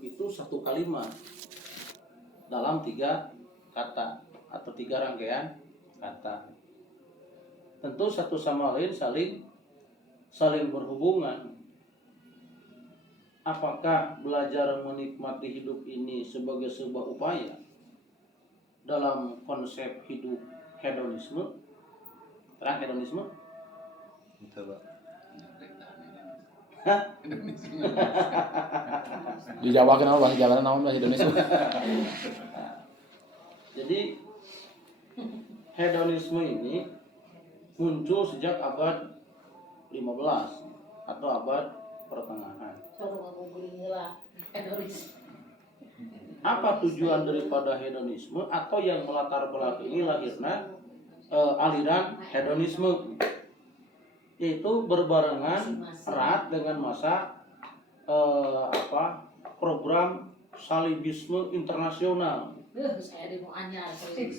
itu satu kalimat dalam 3 kata atau 3 rangkaian kata. Tentu satu sama lain saling berhubungan. Apakah belajar menikmati hidup ini sebagai sebuah upaya dalam konsep hidup hedonisme? Terang hedonisme? Betul, Pak. Hah? Dijawakan apa bahasa Jawa naon bahasa Indonesia. Jadi hedonisme ini muncul sejak abad 15 atau abad pertengahan. Apa tujuan daripada hedonisme atau yang melatar belakangi lahirnya aliran hedonisme? Yaitu berbarengan erat dengan masa program salibisme internasional. Saya di mau anyar salib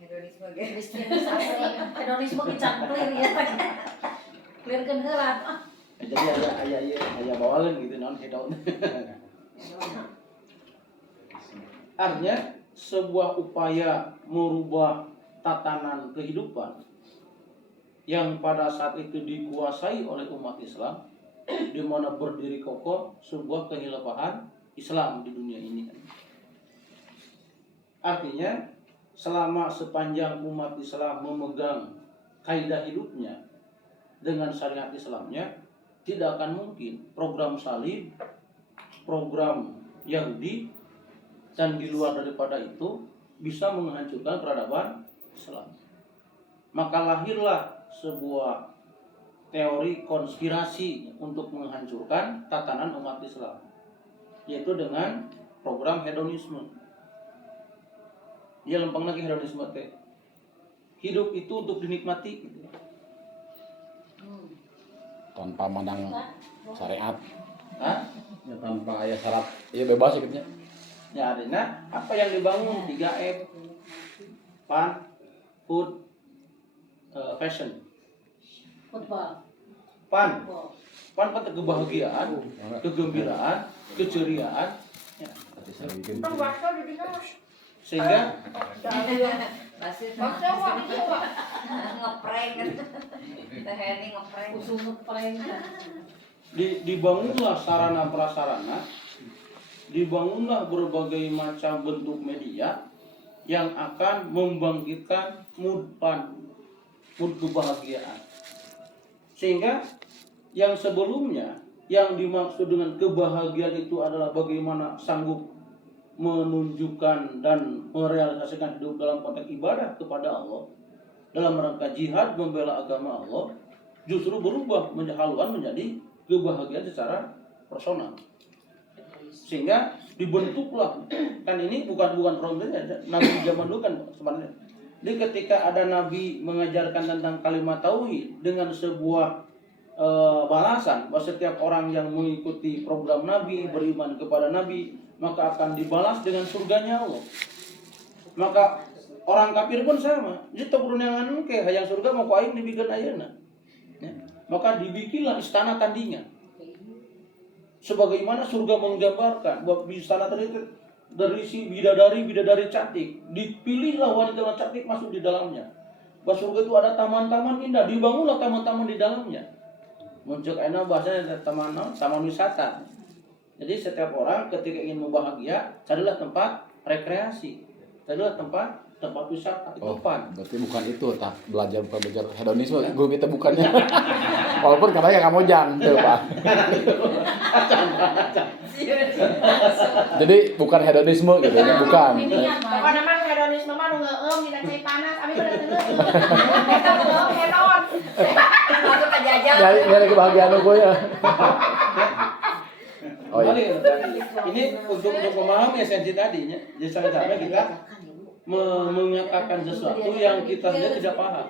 hedonisme kristianisasi hedonisme dicampur ya clearkan heula. Jadi aya bawalan gitu non hedon. Artinya sebuah upaya merubah tatanan kehidupan yang pada saat itu dikuasai oleh umat Islam, di mana berdiri kokoh sebuah kehilafahan Islam di dunia ini. Artinya selama sepanjang umat Islam memegang kaidah hidupnya dengan syariat Islamnya, tidak akan mungkin program salib, program Yahudi, dan di luar daripada itu bisa menghancurkan peradaban Islam. Maka lahirlah sebuah teori konspirasi untuk menghancurkan tatanan umat Islam, yaitu dengan program hedonisme. Dia lempeng lagi hedonisme teh. Hidup itu untuk dinikmati gitu. Tanpa mandang syariat. Hah? Ya, tanpa aya syarat. Iya bebas ikutnya. Ya artinya apa yang dibangun 3F, fun, food, fashion. Football. Fun kata kebahagiaan, kegembiraan, keceriaan. Ya. Sehingga dibangunlah sarana prasarana, dibangunlah berbagai macam bentuk media yang akan membangkitkan mood kebahagiaan. Sehingga yang sebelumnya yang dimaksud dengan kebahagiaan itu adalah bagaimana sanggup menunjukkan dan merealisasikan hidup dalam konteks ibadah kepada Allah, dalam rangka jihad membela agama Allah, justru berubah haluan menjadi kebahagiaan secara personal. Sehingga dibentuklah, kan ini bukan problem Nabi zaman dulu kan sebenarnya. Jadi ketika ada Nabi mengajarkan tentang kalimat tauhid dengan sebuah balasan bahwa setiap orang yang mengikuti program Nabi, beriman kepada Nabi, maka akan dibalas dengan surganya Allah. Maka orang kafir pun sama. Jadi keberunangan ke hayang surga mau ku aing dibikin ayeuna. Ya. Maka dibikinlah istana tandingan. Sebagaimana surga menggambarkan bahwa di istana tadi berisi bidadari cantik. Dipilihlah wanita cantik masuk di dalamnya. Bahwa surga itu ada taman-taman indah, dibangunlah taman-taman di dalamnya. Muncul enak bahasanya taman wisata. Jadi setiap orang ketika ingin membahagia, carilah tempat rekreasi, carilah tempat wisata. Itu fun. Berarti bukan itu, tak belajar hedonisme, guru kita bukannya. Walaupun katanya kamu jangan, Pak. Jadi bukan hedonisme gitu, bukan. Pokoknya mah hedonisme mah nu ngeueum dina cai panas, abi bener teuing. Eta ngeueum hedon. Masuk ka jajan. Nyari kebahagiaan aku ya. Oh, iya. Ini untuk memahami esensi tadinya. Jadi sampai kita menyatakan sesuatu yang kita sendiri tidak paham,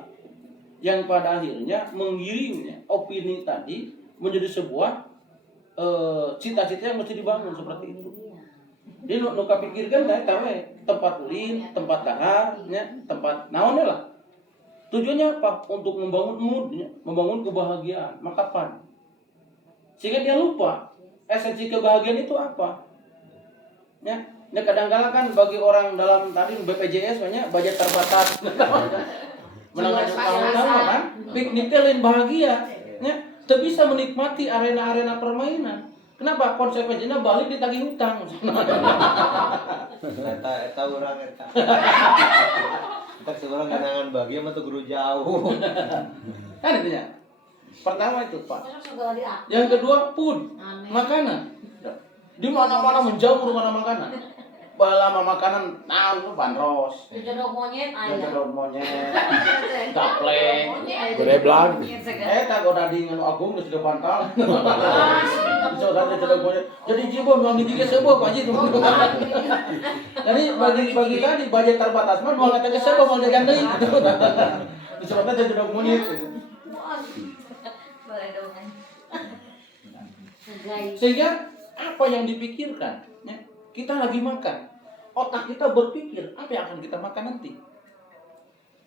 yang pada akhirnya mengirimnya opini tadi menjadi sebuah cita-cita yang mesti dibangun seperti itu. Jadi nu kapikirkan teh tempat ulin, tempat dahar, tempat naon lah. Tujuannya apa? Untuk membangun mood, membangun kebahagiaan, maka pan. Sehingga dia lupa esensi kebahagiaan itu apa? Ya, kadang-kala kan bagi orang dalam tadi BPJS banyak budget terbatas. Menangani utang-utang kan, piknik teh lain bahagia. Ya, teu bisa menikmati arena-arena permainan. Kenapa? Konsekuensinya balik ditagih hutang. Eta urang eta. Kita seorang kenangan bahagia mah tuh guru jauh. Kan intinya. Pertama itu, Pak. Terus segala dia. Yang kedua, food, makanan. Di mana-mana menjauh dengan makanan. Lama makanan, naon bandros. Jodoh monyet aya. Jodoh monyet, gaplek. Goreblag. Eta godading anu agung geus sudah pantal. Saudara jodoh monyet. Jadi jibon nuang didiga seueuh Pak Haji. Jadi bagi tadi budget terbatas mah nuang eta geus seueuh mau jajan deui. Disebutna jodoh monyet. Boleh dong. Sehingga apa yang dipikirkan? Ya, kita lagi makan. Otak kita berpikir apa yang akan kita makan nanti.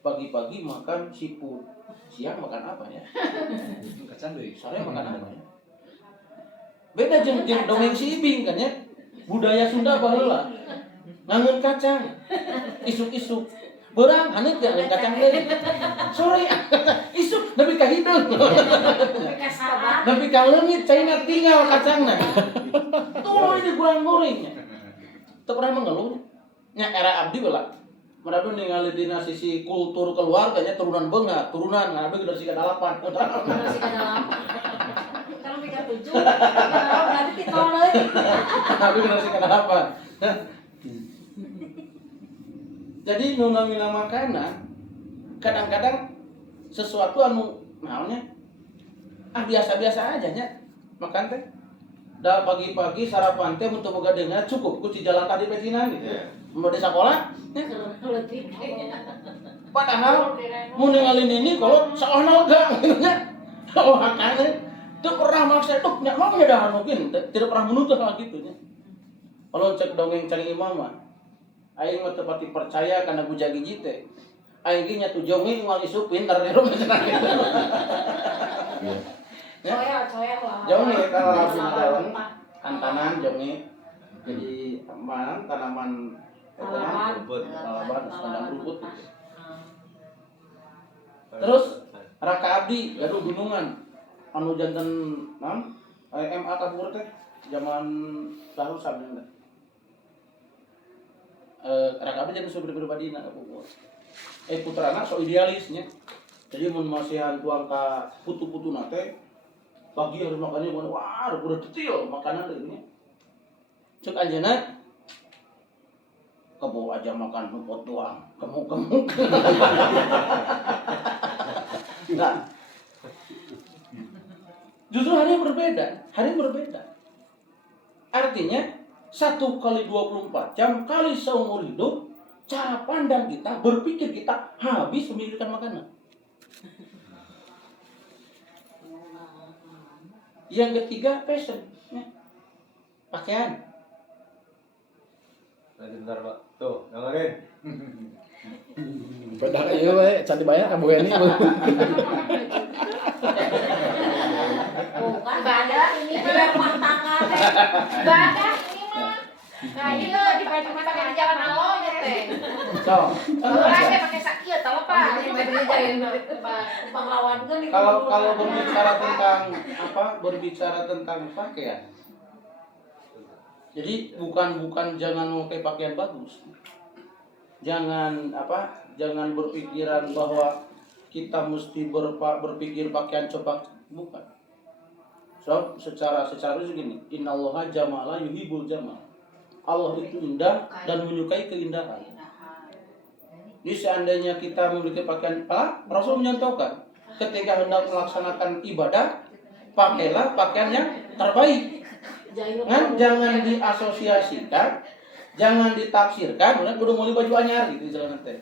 Pagi-pagi makan siput, siang makan apa ya? Kacang deui. Sore makan apa ya? Beda jeung dongeng si Ibing kan ya. Budaya Sunda baheula. Ngangeun kacang. Isuk-isuk. Beurang haneut ge ngangeun kacang deui. Sore isuk nepi ka hideung. Nepi ka leungit caina tinggal kacangna. Tuh ini goreng-gorengnya. Teu pernah mengeluh. Nya era abdi bae Merabu ningali dina sisi kultur keluarganya turunan beunga, turunan ngabeh generasi ke-8. Generasi ke-8. Kalau mikir 7, berarti pitol deui. Ngabeh generasi ke-8. Jadi nu namina makanan kadang-kadang sesuatu anu naonnya biasa-biasa aja nya makan teh. Da pagi-pagi sarapan teh mun teu boga deungan cukup ku ci jalan tadi pecinan gitu. Mun di sekolah padahal mun ningali nini kalau saohna lega gitu nya. Oh makanya teu pernah maksa tuh nya mah nya dahar mungkin tidak pernah menuntut hal gitu nya. Kalau cek dongeng cari imam mah aing mah teu pati percaya kana buja giji teh. Aing ge nya tu jongi moal isu pinter di rumah cenah gitu. Coya lah. Jongi kalau langsung jalan hantanan jongi. Jadi tanaman rumput, sedang rumput. Terus Raka Abdi gaduh gunungan anu janten naon MA kabur teh zaman tahun sabda. Raka Abdi janten super pribadina kabur. Putrana so idealisnya. Jadi mun masihan tuang ka putu-putuna teh pagi harus makannya wah udah detail makanan ini. Cek anjeunna kebo aja makan rumput doang, kemuk-kemuk. Nah, justru hari yang berbeda. Artinya 1 kali 24 jam kali seumur hidup, cara pandang kita, berpikir kita habis memikirkan makanan. Yang ketiga fashion, ya. Pakaian. Nanti bentar Pak. Tuh, dengerin. Padahal ieu we cantik banyak ka Bugeni. Bukan badak ini mah rumah tangga teh. Badak ini mah. Nah, ini lo di pakai di jalan alo ya teh. So, Orang teh pakai sakieu tah Pak. Pahlawankeun di kalau berbicara tentang pakaian. Jadi bukan jangan memakai pakaian bagus. Jangan berpikiran bahwa kita mesti berpikir pakaian coba, bukan. So, secara begini, innallaha jamala yuhibbul jamal. Allah itu indah dan menyukai keindahan. Jadi seandainya kita memiliki pakaian, Rasul menyontohkan ketika hendak melaksanakan ibadah, pakailah pakaian yang terbaik. Jangan diasosiasikan, jangan ditafsirkan, kemudian kudu meuli baju anyar gitu jalan teh.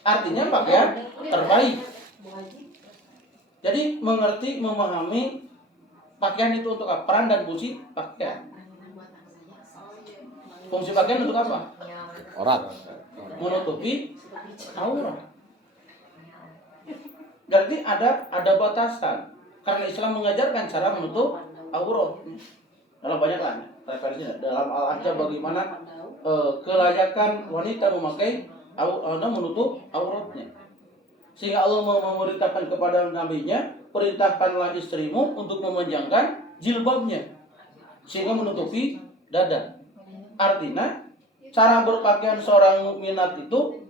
Artinya pakaian terbaik. Jadi mengerti, memahami pakaian itu untuk apa? Peran dan fungsi pakaian. Fungsi pakaian untuk apa? Aurat. Menutupi aurat. Berarti ada batasan. Karena Islam mengajarkan cara menutup aurat. Dalam banyak lah referensinya dalam Al-Ahzab bagaimana kelayakan wanita memakai menutup auratnya. Sehingga Allah memerintahkan kepada nabinya, perintahkanlah istrimu untuk memanjangkan jilbabnya sehingga menutupi dada. Artinya cara berpakaian seorang mukminat itu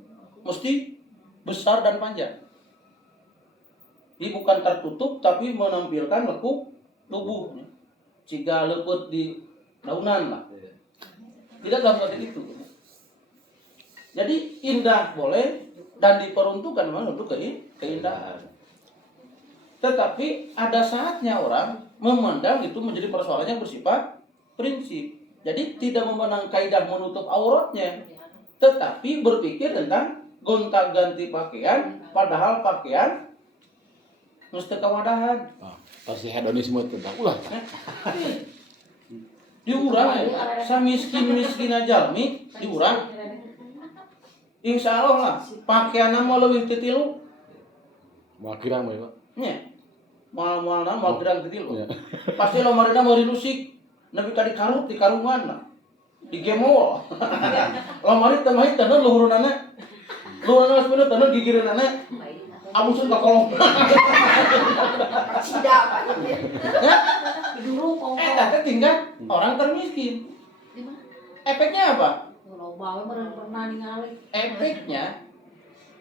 mesti besar dan panjang. Ini bukan tertutup tapi menampilkan lekuk tubuhnya. Jika leput di daunan lah. Tidak dalam konteks itu. Jadi indah boleh dan diperuntukkan memang untuk keindahan. Tetapi ada saatnya orang memandang itu menjadi persoalan yang bersifat prinsip. Jadi tidak memandang kaidah menutup auratnya, tetapi berpikir tentang gonta-ganti pakaian, padahal pakaian mesti kewadahan. Pasti hedonisme tentang ulah. Diurang ya, samiskin-miskin aja mi diurang. Insya Allah lah, pakaian nama lebih tetilu. Mau kirang mah, Pak. Nya, mal kirang tetilu. Iya. Pasti lo marina mau dilusik, nabi tadi karut di karungan lah, di gemol. Lo mari temahin tanah luhurunana, luhurunana sepeda tanah gigirinana. Amusun ke kolong. Tidak, Pak. Ya, Dulu kongkong. tapi tinggal orang termiskin. Efeknya apa? Kalau bawa pernah ningali. Efeknya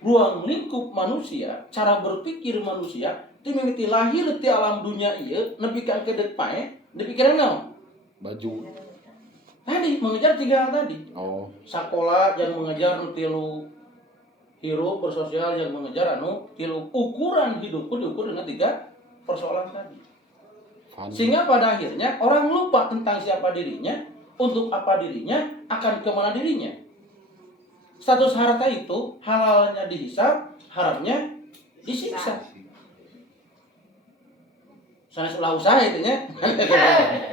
ruang lingkup manusia, cara berpikir manusia, itu mimiti lahir di alam dunia iya, nepi ka kedet pae, dipikiran naon? Baju. Tadi mengejar 3 hal tadi. Oh, Sekolah yang mengejar tilu hirup bersosial yang mengejar tilu ukuran hidup pun diukur dengan 3 persoalan tadi. fun. Sehingga pada akhirnya orang lupa tentang siapa dirinya, untuk apa dirinya, akan kemana dirinya. Status harta itu halalnya dihisab, haramnya disiksa. Sanes ulah usaha itu nya.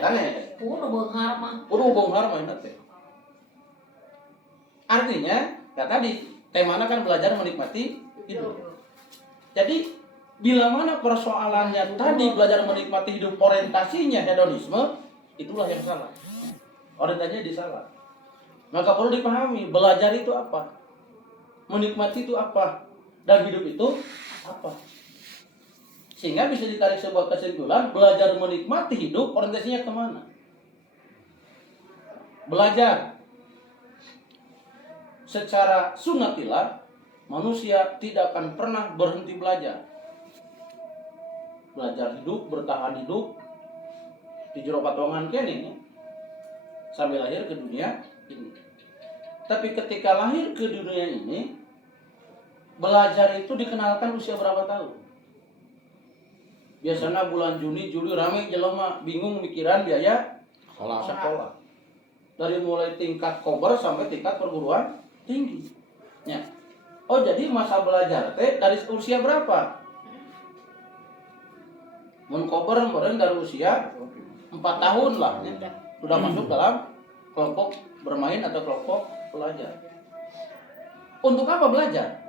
Tane. Kudu beunghar mah. Kudu bonghar mah teh. Artinya, ya tadi temana kan belajar menikmati hidup. Jadi bila mana persoalannya tadi belajar menikmati hidup orientasinya hedonisme, itulah yang salah. Orientasinya disalah. Maka perlu dipahami belajar itu apa, menikmati itu apa, dan hidup itu apa. Sehingga bisa ditarik sebuah kesimpulan belajar menikmati hidup orientasinya kemana. Belajar secara sunnatillah manusia tidak akan pernah berhenti belajar. Belajar hidup, bertahan hidup di jero patongan kene sampai lahir ke dunia ini. Tapi ketika lahir ke dunia ini, belajar itu dikenalkan usia berapa tahun? Biasanya bulan Juni, Juli rame jelema bingung mikiran biaya sekolah. Dari mulai tingkat kober sampai tingkat perguruan tinggi. Ya. Oh jadi masa belajar teh dari usia berapa? Mun kober kemarin dari usia 4 tahun lah. Ya. Sudah masuk dalam kelompok bermain atau kelompok belajar. Untuk apa belajar?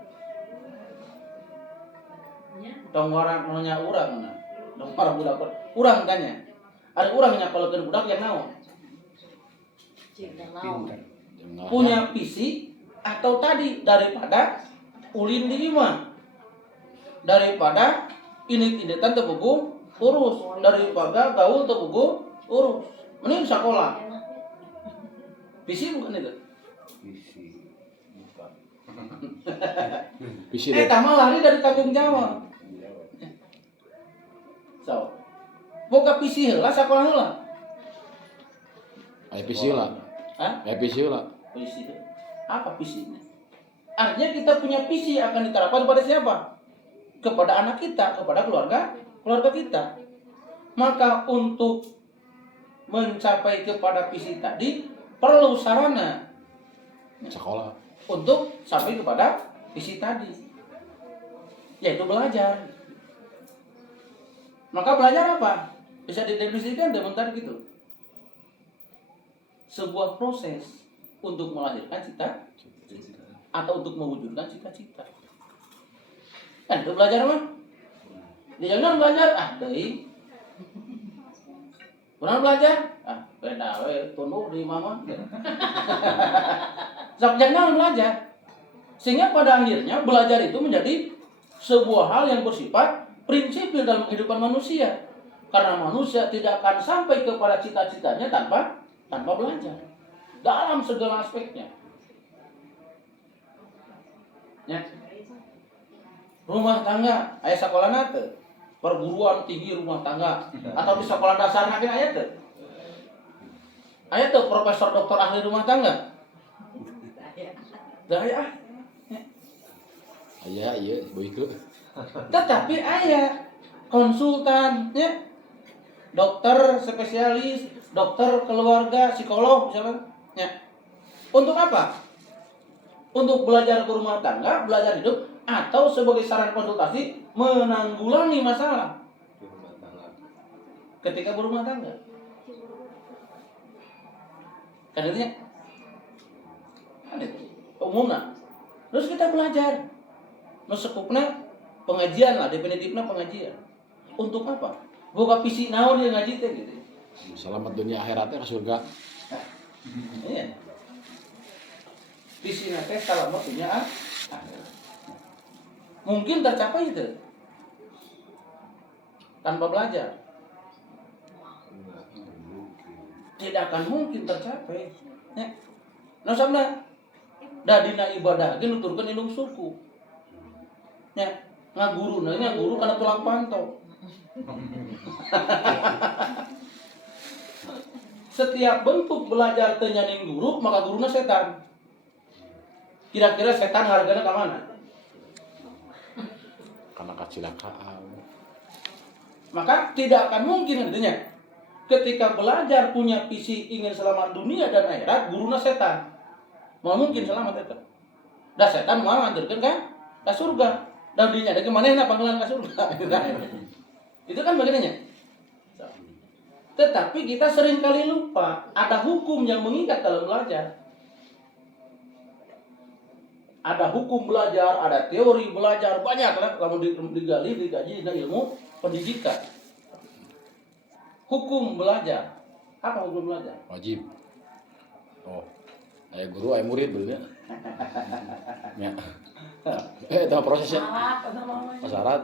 Tong orang nanya urang nah. Tong orang budak urang tanya. Ada urang nyakolkeun budak yang naon? Punya visi atau tadi daripada ulin di lima, daripada ini-initan tebugu urus, daripada gaul tebugu urus, mending sekolah. Visi bukan itu? Visi Tama lari dari tanggung jawab. So, boga visi heula sekolah heula. Aya visi lah. Hah? Aya visi lah. Visi. Apa visinya? Artinya kita punya visi akan diterapkan kepada siapa? Kepada anak kita, kepada keluarga kita. Maka untuk mencapai kepada visi tadi perlu sarana Sekolah. untuk sampai kepada visi tadi, yaitu belajar. Maka belajar apa? Bisa didefinisikan sebentar gitu. Sebuah proses untuk melahirkan cita-cita atau untuk mewujudkan cita-cita. Kan itu belajar mah. Jangan belajar deui. Kurang belajar? Ah, beda we tunduk di mama. Jangan belajar. Sehingga pada akhirnya belajar itu menjadi sebuah hal yang bersifat prinsipil dalam kehidupan manusia. Karena manusia tidak akan sampai kepada cita-citanya tanpa belajar. Dalam segala aspeknya. Ya. Rumah tangga, aya sekolah nate, perguruan tinggi rumah tangga, atau di sekolah dasar nakin aya teu? Aya teu profesor doktor ahli rumah tangga? Da aya. Iya, boyke. Tetapi aya konsultan, ya. Dokter spesialis, dokter keluarga, psikolog misalnya. Ya. Untuk apa? Untuk belajar berumah tangga, belajar hidup, atau sebagai saran konsultasi menanggulangi masalah Di rumah tangga. ketika berumah tangga. Kan itu ya? Kan itu. Umumnya. Terus kita belajar. Sekupna pengajian lah, definitifnya pengajian. Untuk apa? Buka visi naon dia ngaji teh gitu. Selamat dunia akhiratnya ke surga. Iya. Visi teh selamat dunia akhirat. Mungkin tercapai itu tanpa belajar. Tidak akan mungkin tercapai. Ya. Nah sama da dina ibadah ge nuturkeun indung suku. Ya, ngaguru karena tulang pantau. Setiap bentuk belajar teu nyaning guru, maka guruna setan. Kira-kira setan hargana ka mana? Karena kecelakaan. Maka tidak akan mungkin artinya ketika belajar punya visi ingin selamat dunia dan akhirat, guruna setan. Mau mungkin selamat itu. Da setan mau nganterkeun ka surga. Dan dinya ada kemanehna panggilan ka surga. Itu kan bagiannya. Tetapi kita sering kali lupa ada hukum yang mengikat dalam belajar. Ada hukum belajar, ada teori belajar, banyak lah kalau digali, dikaji dengan ilmu pendidikan. Hukum belajar. Apa hukum belajar? Wajib. Oh. Aya guru, aya murid bener. Ya. Itu prosesnya. Syarat.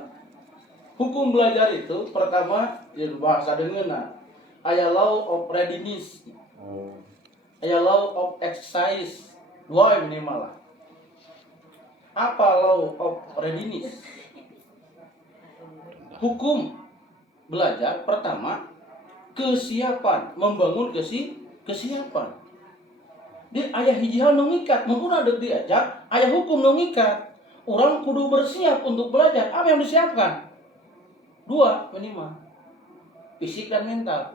Hukum belajar itu pertama ya bahasa dengeuna. Aya law of readiness. Oh. Aya law of exercise. Dua minimal lah. Apa law of readiness? Hukum belajar pertama kesiapan, membangun kesiapan. Dia ayah hiji hal nu ngikat, mun urang deuk diajak, aya hukum nu ngikat. Urang kudu bersiap untuk belajar. Apa yang disiapkan? Dua minimal. Fisik dan mental.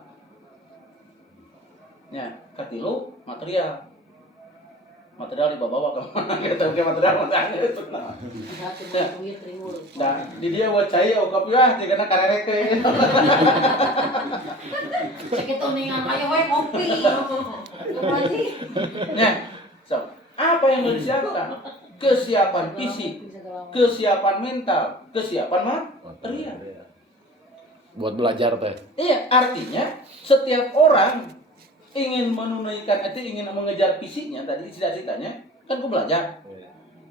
Ya, katilu material. Material dibawa ke mana kita ke material matanya itu. Nah, di dia wacai au kopi wah tigana karereke. Cek itu ningan ayo we kopi. Lagi. Nah, so, apa yang harus disiapkan? Kesiapan fisik, kesiapan mental, kesiapan material. Buat belajar teh. Iya, artinya setiap orang ingin menunaikan itu, ingin mengejar fisiknya tadi cita-citanya kan ku belajar.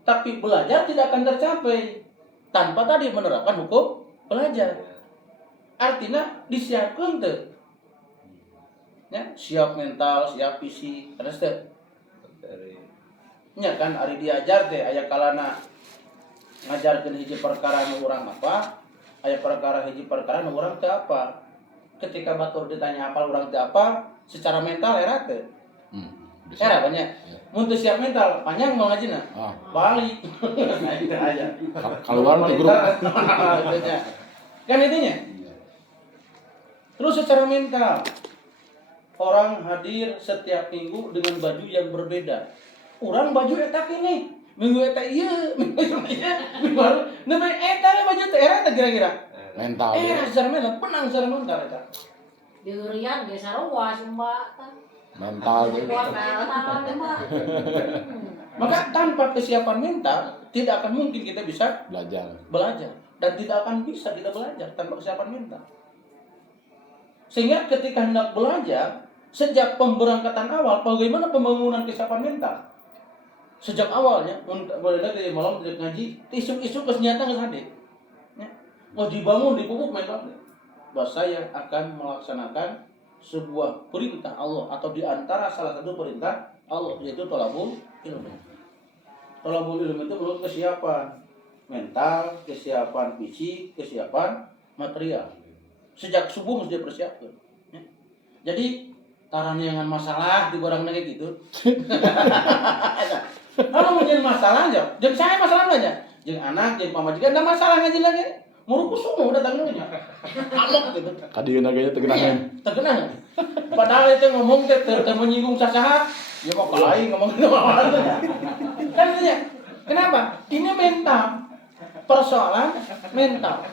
Tapi belajar tidak akan tercapai tanpa tadi menerapkan hukum belajar. Artinya disiapkan tuh. Ya, siap mental, siap fisik, ada step. Nya kan ari diajar teh aya kalana ngajarkeun hiji perkara nu urang apa, aya perkara hiji perkara nu urang teu apa. Ketika batur ditanya apa urang teu apa, secara mental era teu. Era banyak. Mun teu siap mental, panjang mau ngajina. Balik. Nah, itu aja. Keluar teh grup. Kan itunya. Terus secara mental, orang hadir setiap minggu dengan baju yang berbeda. Orang baju eta kene, minggu eta ieu, minggu ieu, minggu baru. Nembe eta baju teh era teh kira-kira. Mental. Secara mental, penang secara mental eta. Deurian ge sarua Mbak. Mental gitu. Maka tanpa kesiapan mental tidak akan mungkin kita bisa Belajar. dan tidak akan bisa kita belajar tanpa kesiapan mental. Sehingga ketika hendak belajar, sejak pemberangkatan awal, bagaimana pembangunan kesiapan mental? Sejak awalnya, mulai dari malam tidak ngaji, isu-isu kesenjata nggak hadir. Ya. Mau dibangun di pupuk mental. Bahwa saya akan melaksanakan sebuah perintah Allah atau di antara salah satu perintah Allah, yaitu thalabul ilmu. Thalabul ilmu itu menurut kesiapan mental, kesiapan fisik, kesiapan material. Sejak subuh mesti dipersiapkan. Ya. Jadi taranyangan masalah di barang kayak gitu. Kalau menjadi masalah aja, jangan saya masalah aja. Jangan anak, jangan pamajikan, ada masalah ngaji lagi. Muruku semua udah tanggung nya. Alok gitu. Kadieu naganya terkenang. Terkenang. Padahal itu ngomong teh menyinggung sasaha, ya mau kalahin ngomong itu apa. Kan itu ya. Kenapa? Ini mental. Persoalan mental.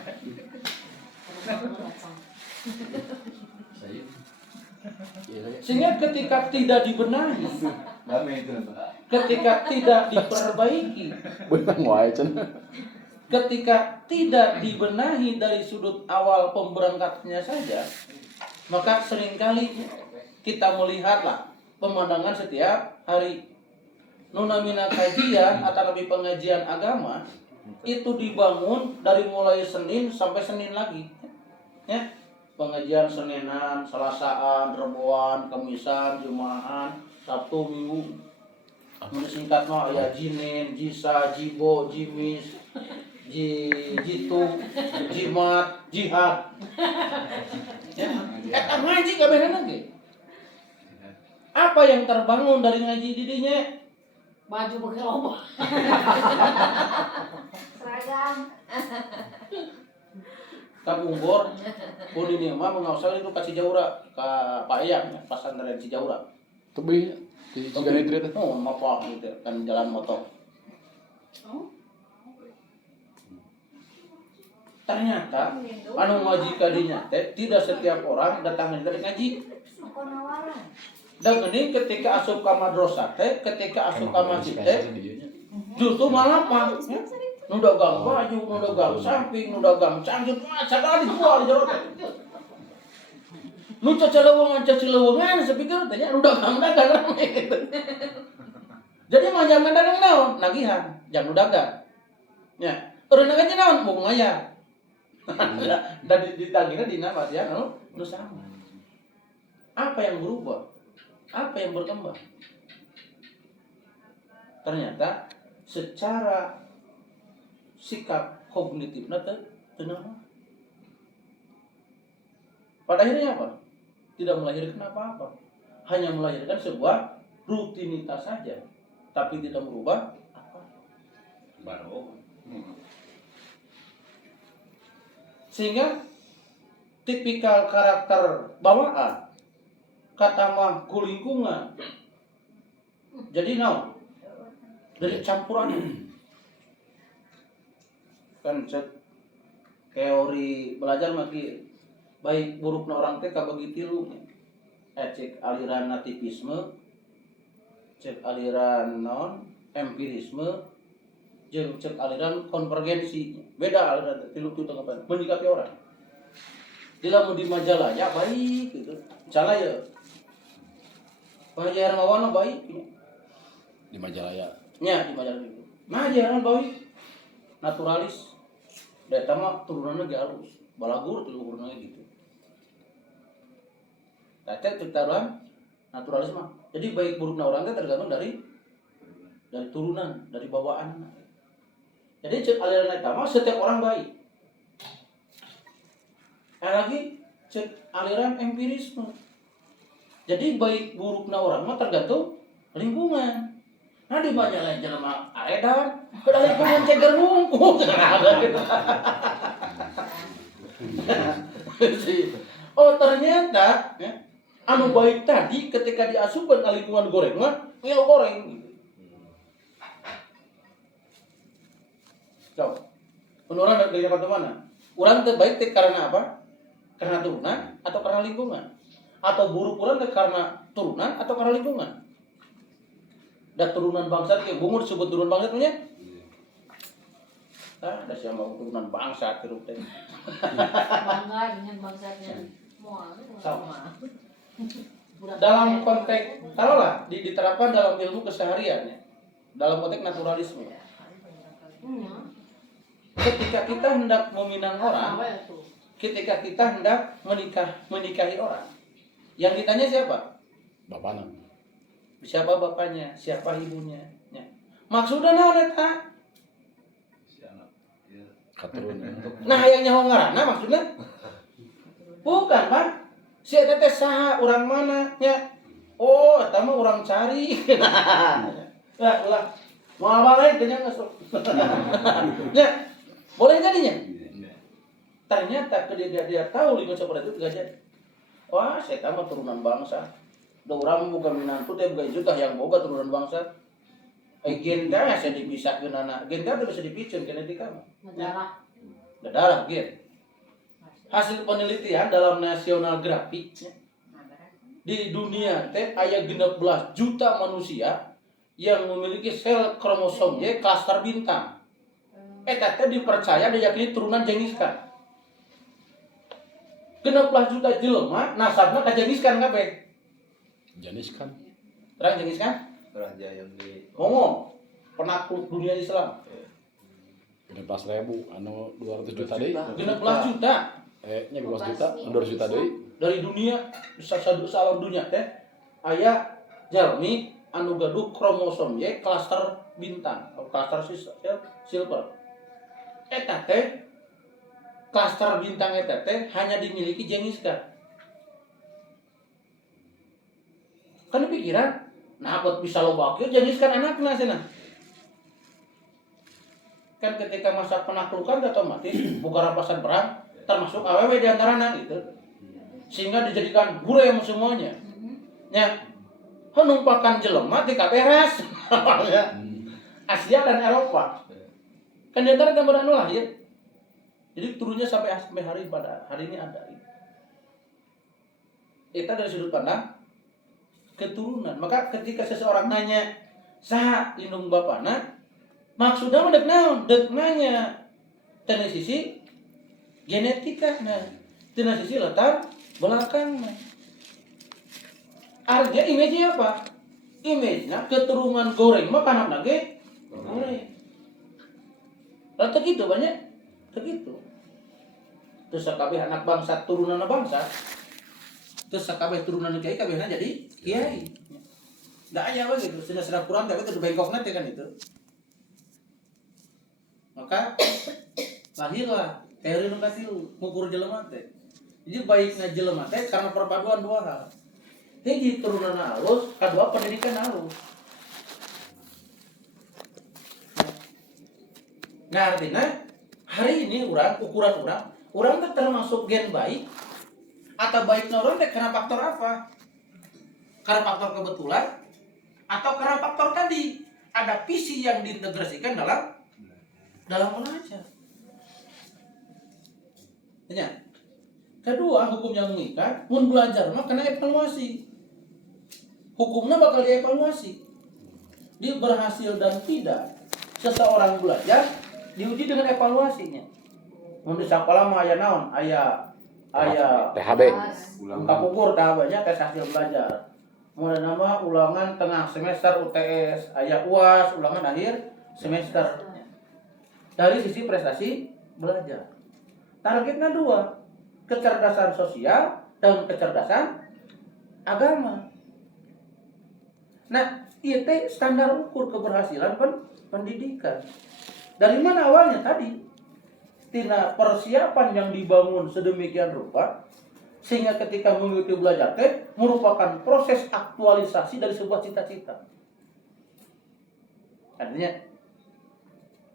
Sehingga ketika tidak dibenahi, ketika tidak diperbaiki, Benang wae cenah. ketika tidak dibenahi dari sudut awal pemberangkatnya saja, maka seringkali kita melihatlah pemandangan setiap hari. Nunamina kajian atau lebih pengajian agama itu dibangun dari mulai Senin sampai Senin lagi, ya. Pengajian Seninan, Selasaan, Reboan, Kamisan, Jumaahan, Sabtu, Minggu. Singkat mah ya Jinin, Jisa, Jibo, Jimis, Jitu, Jimat, Jihad. Ya, eta ngaji kabeh lagi. Apa yang terbangun dari ngaji didinya? Baju beuki loba. Seragam. Kabunggor, pun ini mah mengausal itu kasih Cijaura, ke Pak Eyang, pesantren Cijaura. Tebih di Ciganit teh. Oh, apa gitu kan jalan motor. Ternyata anu ngaji kadinya teh tidak setiap orang datang dari ngaji. Dan ini ketika asup ka madrasah teh, ketika asup ka masjid teh, justru malah apa? Nu dagang baju, nu dagang samping, nu dagang cangcut, sagala dijual di jero teh. Nu cacileuweungan sepikeun teh nya nu dagang-dagang rame gitu. Jadi mah jangan dagang naon, nagihan, jangan nu dagang. Nya, urang ngaji naon mung maya. Dan ditagihna dina ya nu sama. Apa yang berubah? Apa yang berkembang? Ternyata secara sikap kognitifnya tenang. Pada akhirnya apa? Tidak melahirkan apa-apa. Hanya melahirkan sebuah rutinitas saja. Tapi tidak merubah apa. Baru. Sehingga tipikal karakter bawaan kata mah ku lingkungan. Jadi dari campuran kan teori belajar maki baik burukna orang teh kabagi tilu. Cek aliran nativisme, cek aliran empirisme, jeung cek aliran konvergensi. Beda aliran tilu itu apa? Menyikapi orang. Dila mau di majalah ya baik gitu. Salah ya. Pengajaran mawana baik. Di Majalaya. Nya di majalah itu. Ngajaran baik. Naturalis. Data mah turunannya ge halus. Balagur turunannya gitu. Tete tetaran naturalis mah. Jadi baik buruknya orang teh tergantung dari turunan, dari bawaan. Jadi cek aliran eta mah setiap orang baik. Lagi cek aliran empirisme. Jadi baik buruknya orang mah tergantung lingkungan. Nah di banyak lain jelema aredan, pada lingkungan ceger mungkuk. Oh ternyata ya, anu baik tadi ketika diasupkan ke lingkungan goreng mah ngil goreng. Coba, penurun dari apa mana? Orang terbaik karena apa? Karena turunan atau karena lingkungan? Atau buruk orang karena turunan atau karena lingkungan? Dan turunan bangsa kayak bungur disebut turunan bangsa punya? Ada siapa mau turunan bangsa keruk teh? Bangga dengan bangsanya. Dalam konteks taruhlah diterapkan dalam ilmu keseharian ya, dalam konteks naturalisme. Ketika kita hendak meminang orang, ketika kita hendak menikahi orang, yang ditanya siapa? Bapakna. Siapa bapaknya, siapa ibunya. Ya. Maksudnya naon eta? Katurunan. Nah yang nyaho ngaranna maksudnya? Bukan kan? Si eta teh saha, urang mana? Ya. Oh, eta mah urang cari. Lah, ulah. Moal balik teh nya ngesok. Ya. Boleh jadinya? Ternyata dia tahu lima seperti itu gajah. Wah, saya mah turunan bangsa. Da urang bukan minantu teh bukan juta yang boga turunan bangsa. Genta saya dipisahkeun anak. Genta teh bisa dipicen genetika mah. Darah gen. Hasil penelitian dalam National Graphic di dunia teh aya 16 juta manusia yang memiliki sel kromosom Y klaster bintang. Eta teh dipercaya diyakini turunan Genghis Khan. 16 juta jelema nasabna ka Genghis Khan kabeh. Genghis Khan. Terang Genghis Khan? Raja yang di Ngomong penakluk dunia Islam. 16.000 anu 200 juta deui. 16 juta Nya 12 juta, 200 juta deui. dari dunia salam dunia teh aya jalmi anu gaduh kromosom Y klaster bintang atau klaster silver. Eta teh klaster bintang eta teh hanya dimiliki Genghis Khan. Kan pikiran, nah buat bisa loba kieu Genghis Khan anakna cenah. Kan ketika masa penaklukan otomatis buka rampasan perang termasuk awewe di antarana gitu. Sehingga dijadikan gurem semuanya. Ya. Numpakan jelema di kaberas. Asia dan Eropa. Kan di antara gambaran anu lahir. Jadi turunnya sampai hari pada hari ini ada. Itu dari sudut pandang keturunan. Maka ketika seseorang nanya, "Saha indung bapana?" Maksudnya mah dek naon? Dek nanya. Tina sisi genetika nah. Tina sisi latar belakang nah. Artinya image-nya apa? Image-nya keturunan goreng mah kana lagi goreng. Lah gitu banyak. Begitu. Terus sakabeh anak bangsa turunan bangsa. Terus sakabeh turunan kiai kabehna jadi kiai. Da aya we gitu, cenah kurang tapi teu bengkokna teh kan itu. Maka lahirlah teori nu katilu ngukur jelema teh. Jadi baikna jelema teh karena perpaduan dua hal. Hiji turunan halus, kedua pendidikan halus. Nah artinya hari ini ukuran orang teh termasuk gen baik atau baiknya orang teh karena faktor apa? Karena faktor kebetulan atau karena faktor tadi ada visi yang diintegrasikan dalam belajar. Ya. Kedua, hukum yang mengikat, mun belajar mah kena evaluasi. Hukumnya bakal dievaluasi. Dia berhasil dan tidak. Seseorang belajar diuji dengan evaluasinya. Mun di sekolah mah aya naon? Aya THB. kapukur banyak tes hasil belajar. Mulai nama ulangan tengah semester UTS, aya UAS, ulangan akhir semester. Dari sisi prestasi belajar. Targetnya dua, kecerdasan sosial dan kecerdasan agama. Nah, itu standar ukur keberhasilan pendidikan. Dari mana awalnya tadi? Tina persiapan yang dibangun sedemikian rupa sehingga ketika mengikuti belajar teh merupakan proses aktualisasi dari sebuah cita-cita. Artinya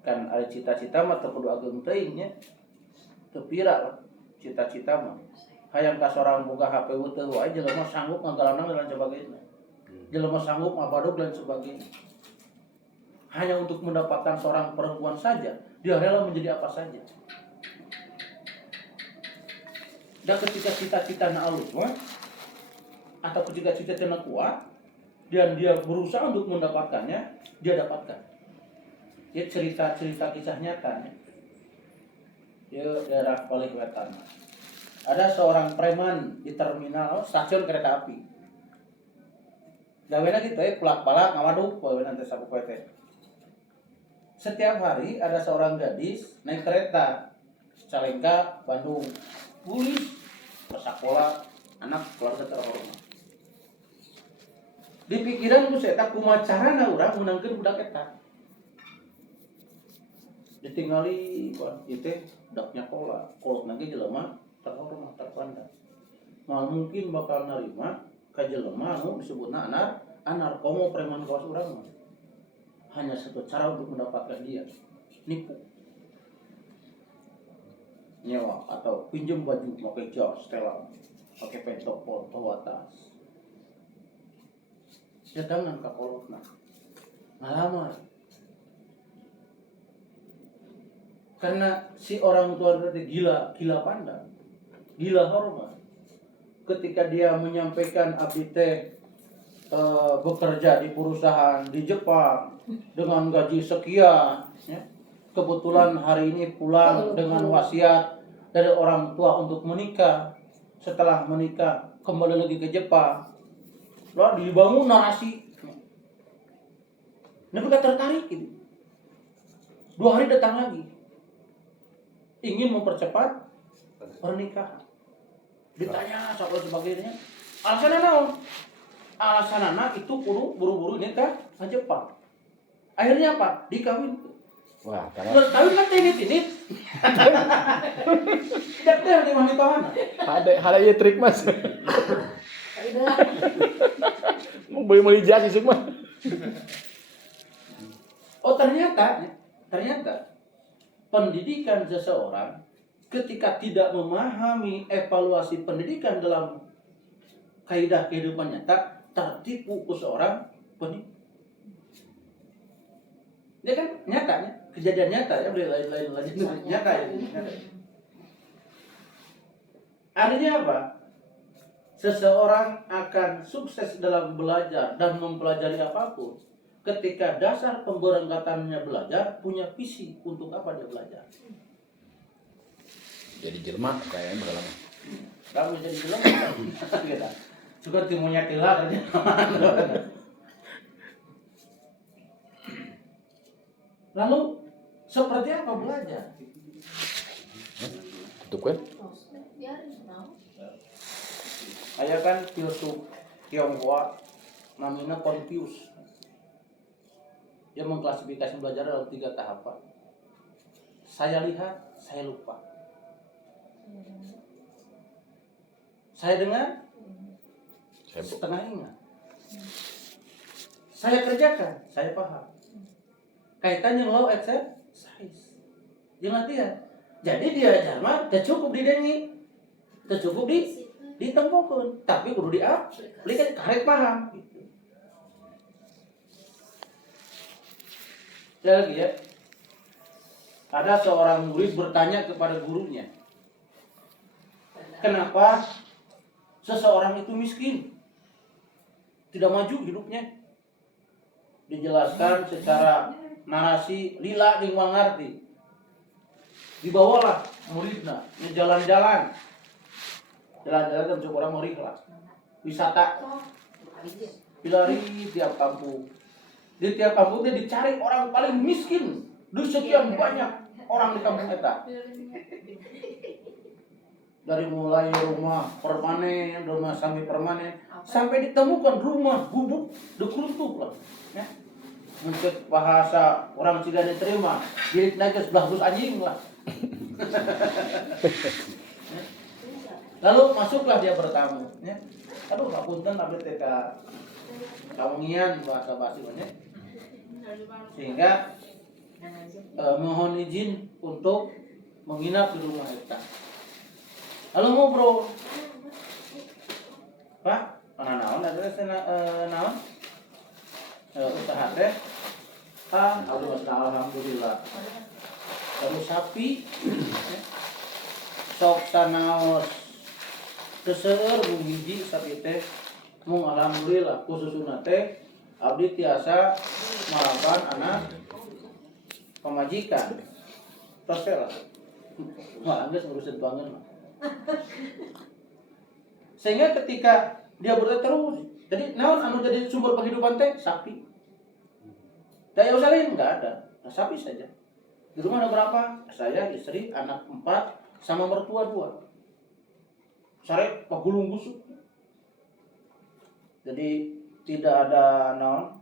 kan ada cita-cita mah teu kudu ageung teuing nya. Teu pira cita-cita mah. Hayang ka sorang boga HP teu wae jelema sanggup ngagalanang dan sebagainya. Jelema sanggup ngabadog dan sebagainya. Hanya untuk mendapatkan seorang perempuan saja, dia rela menjadi apa saja. Dan ketika cita-citanya halus, atau ketika cita-citanya kuat, dan dia berusaha untuk mendapatkannya, dia dapatkan. Ya cerita kisah nyata. Ya daerah Paling Wetan. ada seorang preman di terminal stasiun kereta api. Gawena gitu ya, pulak-palak ngawaduk gawena teh sapoe teh. Setiap hari ada seorang gadis naik kereta Calengka Bandung. Pulis sekolah anak keluarga terhormat. Di pikiran ku eta kumaha carana urang menangkeun budak eta. Ditinggali ieu teh budaknya kolot nage jelema terhormat terpandang. Mal mungkin bakal narima ka jelema anu disebutna anarkomo preman kawas urang mah. Hanya satu cara untuk mendapatkan dia, nipu. Nyewa atau pinjam baju pakai jas setelan, pakai pentopol bawa tas. Datangan ka kolotna. Ngalamar. Karena si orang tua itu gila pandang, gila hormat. Ketika dia menyampaikan abdi teh bekerja di perusahaan di Jepang dengan gaji sekian, ya. Kebetulan hari ini pulang dengan wasiat dari orang tua untuk menikah. Setelah menikah kembali lagi ke Jepang, lalu dibangun narasi. Nabi tertarik gitu. 2 hari datang lagi, ingin mempercepat pernikahan. Ditanya soal sebagainya, alasannya naon? Alasannya itu kudu buru-buru nikah ke Jepang. Akhirnya apa? Dikawin. Wah, karena Terus kawin kan tinit. Tidak teh di mana tahan. ada ieu trik Mas. Mau beli jas isuk mah. Oh ternyata pendidikan seseorang ketika tidak memahami evaluasi pendidikan dalam kaidah kehidupan nyata tertipu ke seorang penipu. Dia kan nyatanya kejadian nyata ya, lain nyata ya. Artinya apa? Seseorang akan sukses dalam belajar dan mempelajari apapun ketika dasar pemberangkatannya belajar punya visi untuk apa dia belajar. Jadi jelema kayaknya bakal lama. Kamu jadi jelek gitu. Suka timunya tila ternyata. Lalu seperti apa belajar? Tutup kan? Aya kan filsuf Tionghoa namanya Confucius. Dia mengklasifikasi belajar dalam 3 tahapan. Saya lihat, saya lupa. Saya dengar, setengah ingat. Saya kerjakan, saya paham. Kaitan yang low exercise. Jangan latihan. Jadi diajar mah teu cukup didengi. Teu cukup ditempokeun, tapi kudu diaplikasikan karek paham gitu. Lagi ya. Ada seorang murid bertanya kepada gurunya, kenapa seseorang itu miskin? Tidak maju hidupnya. Dijelaskan secara narasi lila jeung wangarti. Dibawalah muridna jalan-jalan. Jalan-jalan dan coba orang mori lah. Wisata. Pilari tiap kampung. Di tiap kampung dia dicari orang paling miskin. Di sekian banyak orang di kampung eta. Dari mulai rumah permanen, rumah sampai permanen, sampai ditemukan rumah gubuk dekruntuh lah. Ya. Mencet bahasa orang Cina diterima, jadi naga sebelah bus anjing lah. Lalu masuklah dia bertamu. Ya. Aduh, ngapunten abdi teh ka kawengian bahasa basinya. Sehingga mohon izin untuk menginap di rumah eta. Lalu ngobrol. Pak, naon ada naon? Usaha teh. Alhamdulillah. Terus sapi. Sok sanaos seseueur mung hiji sapi teh. Mung alhamdulillah khususna teh abdi tiasa malapan anak pamajikan. Terus lah. Wah, geus ngurusin tuangan mah. Sehingga ketika dia terus, jadi naon anu jadi sumber penghidupan teh sapi. Daya usaha lain nggak ada, nah, sapi saja. Di rumah ada berapa? Saya, istri, anak 4, sama mertua 2. Sare pagulung busuk. Jadi tidak ada naon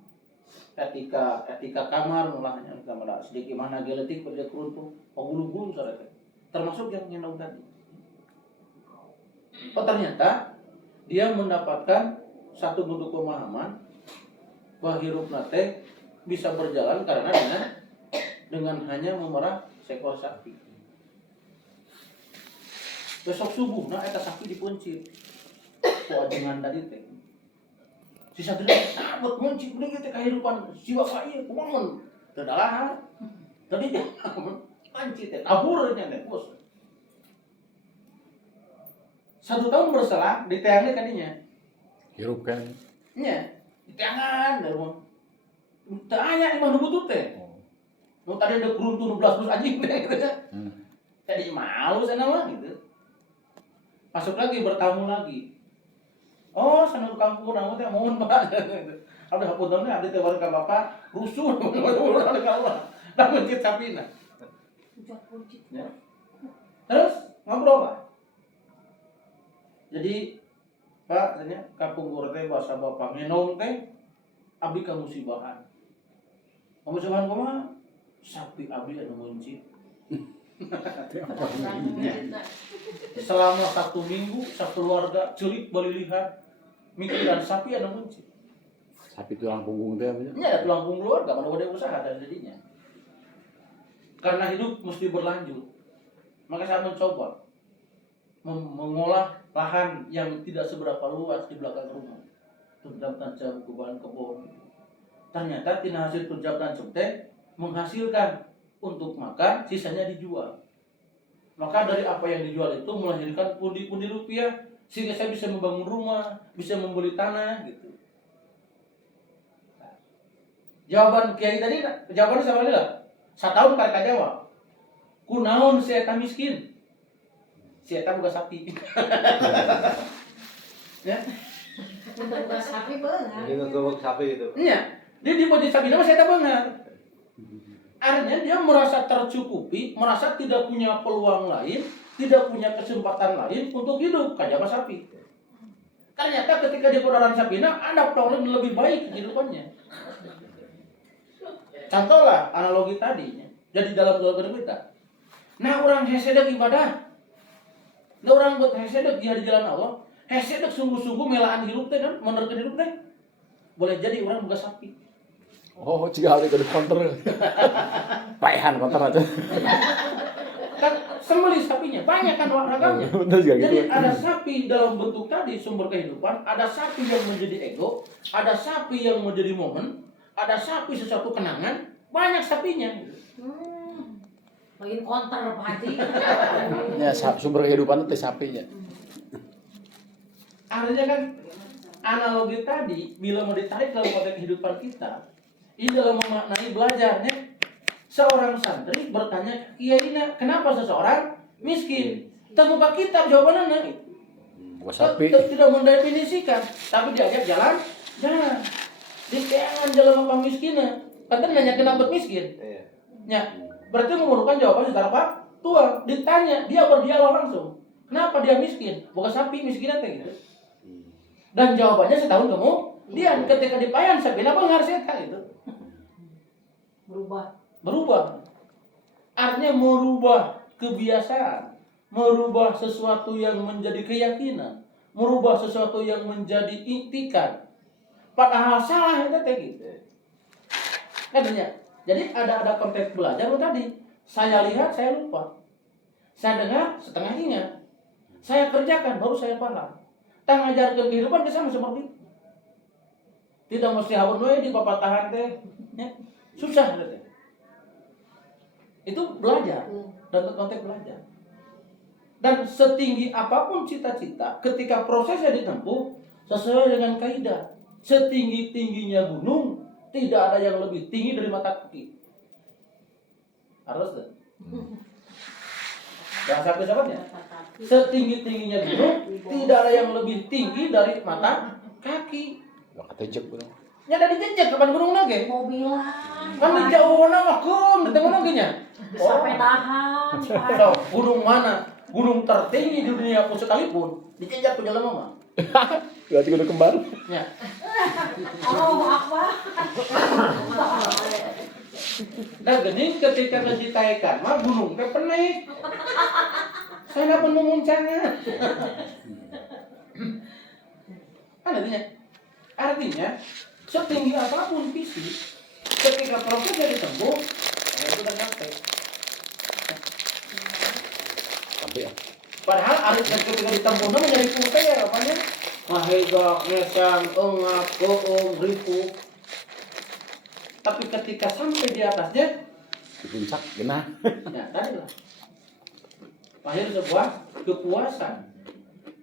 etika kamar mulanya kamar sedikit mana geletik pada keruntuh pagulung-gulung sare teh. Termasuk yang nyenong tadi. Oh ternyata dia mendapatkan satu bentuk pemahaman bahwa hirup nate bisa berjalan karena dengan hanya memerah seekor sapi. Besok subuh nah eta sapi dipuncit. Kuajengan tadi teh. Si satria buat muncit mending teh kehidupan jiwa ieu kumaha teu dahar. Tadi dia mancit teh taburnya teh bos. 1 tahun berselang diteangnya kadinya. Hirup kan. Nya, diteangan dari rumah. Teu aya di mana butut teh. Nu tadi ada keruntuh 12 anjing teh gitu. Tadi malu sana mah gitu. Masuk lagi bertamu lagi. Oh, sana tukang kurang teh mohon Pak. Ada hapunten teh ada teh warga Bapak rusuh ada kaula. Da mencit sapina. Ya. Terus ngobrol Pak. Jadi Pak, tanya kapungkur teh bahasa bapak ngenom teh abdi kamusibahan. Kamusibahan kumaha? Sapi abdi anu muncit. Selama 1 minggu sakeluarga celik bali lihat mikiran sapi anu muncit. Sapi tulang punggung teh apa? Nya ada tulang punggung keluarga, mana ada usaha dan jadinya. Karena hidup mesti berlanjut. Maka saya mencoba mengolah lahan yang tidak seberapa luas di belakang rumah. Tunjam tancap kebun. Ternyata tina hasil tunjam tancap teh menghasilkan untuk makan, sisanya dijual. Maka dari apa yang dijual itu melahirkan pundi-pundi rupiah sehingga saya bisa membangun rumah, bisa membeli tanah gitu. Nah, jawaban Kiai tadi, jawabannya sama lagi lah. 1 tahun karek jawab. Kunaon si eta miskin? Si eta buka sapi. Ya. Buka sapi beungar. Jadi ngegebek sapi itu. Iya, dia dipojok sapi nama si eta beungar. Artinya dia merasa tercukupi, merasa tidak punya peluang lain, tidak punya kesempatan lain untuk hidup kayak sapi. Ternyata ketika dia perorangan sapina, ada peluang yang lebih baik kehidupannya. Contohlah analogi tadi. Jadi dalam kehidupan kita. Nah orang hesedek ibadah. Nah orang buat hesedek dia di jalan Allah. Hesedek sungguh-sungguh melaan hidup teh kan, meneruskan hidup teh. Boleh jadi orang buka sapi. Oh, jika hal itu di counter. Paehan counter aja. Kan sembelih sapinya, banyak kan olahraganya. Bener juga gitu. Jadi ada sapi dalam bentuk tadi sumber kehidupan, ada sapi yang menjadi ego, ada sapi yang menjadi momen, ada sapi sesuatu kenangan, banyak sapinya. Makin konter Pak Haji. Ya, sumber kehidupan itu sapinya. Artinya kan analogi tadi bila mau ditarik dalam konteks kehidupan kita, ini dalam memaknai belajarnya. Seorang santri bertanya ke kiainya, kenapa seseorang miskin? Terbuka kitab jawabannya. Buat sapi. Tidak mendefinisikan, tapi diajak jalan. Di jangan jalan apa miskinnya. Katanya nanya kenapa miskin? Iya. Ya, berarti memerlukan jawaban secara Pak tua. Ditanya, dia berdialog langsung. Kenapa dia miskin? Bukan sapi miskinnya teh gitu. Dan jawabannya setahun kemudian ketika dipayan sapi apa ngarsetan itu? Berubah. Artinya merubah kebiasaan, merubah sesuatu yang menjadi keyakinan, merubah sesuatu yang menjadi intikan. Padahal salah itu gitu. Katanya. Jadi ada konteks belajar tadi. Saya lihat, saya lupa. Saya dengar, setengah ingat. Saya kerjakan, baru saya paham. Tak ngajarkan kehidupan kita sama seperti itu. Tidak mesti hawan we di papatahan teh. Ya. Susah teh. Itu belajar dan konteks belajar. Dan setinggi apapun cita-cita, ketika prosesnya ditempuh sesuai dengan kaidah, setinggi-tingginya gunung, tidak ada yang lebih tinggi dari mata kaki. Harus deh. Bahasa filsafatnya. Setinggi-tingginya gunung, tidak ada yang lebih tinggi dari mata kaki. Wah, ketejek bro. Nya ada dijejak kapan gunung nage? Mobilan. Kan di jauh mah kum, di tengah nage nya. Sepedahan. So, gunung mana? Gunung tertinggi di dunia pun sekalipun dijejak ku jelema mah. Berarti udah kembar. Nya. Oh, apa? Dan gening ketika ditaikkan mah gunung teh penaik. Saya pun memuncaknya. Kan artinya setinggi apapun fisik, ketika prosesnya ditempuh, itu udah sampai. Sampai ya. Padahal arif ketika ditempuh menjadi putih ya apanya? Mahega, ngesang, engap, goong, ripu. Tapi ketika sampai di atasnya, Di puncak genah. ya tadi lah. Lahir sebuah kepuasan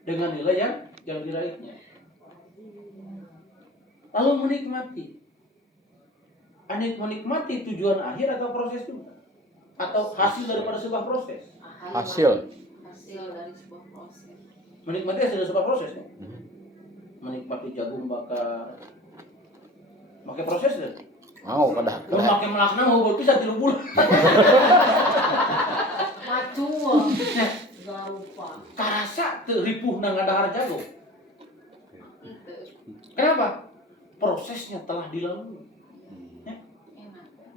dengan nilai yang diraihnya. Lalu menikmati. Menikmati tujuan akhir atau proses itu? Atau hasil daripada sebuah proses? Hasil. Hasil dari sebuah proses. Menikmati hasil dari sebuah proses ya? Menikmati jagung bakar. Pakai proses deh. Mau pada. Lu makin melakna mau berpisah 3 bulan. Maju. Gak lupa. Karasa teu ripuh nang ngadahar jagung. Kenapa? Prosesnya telah dilalui. Ya.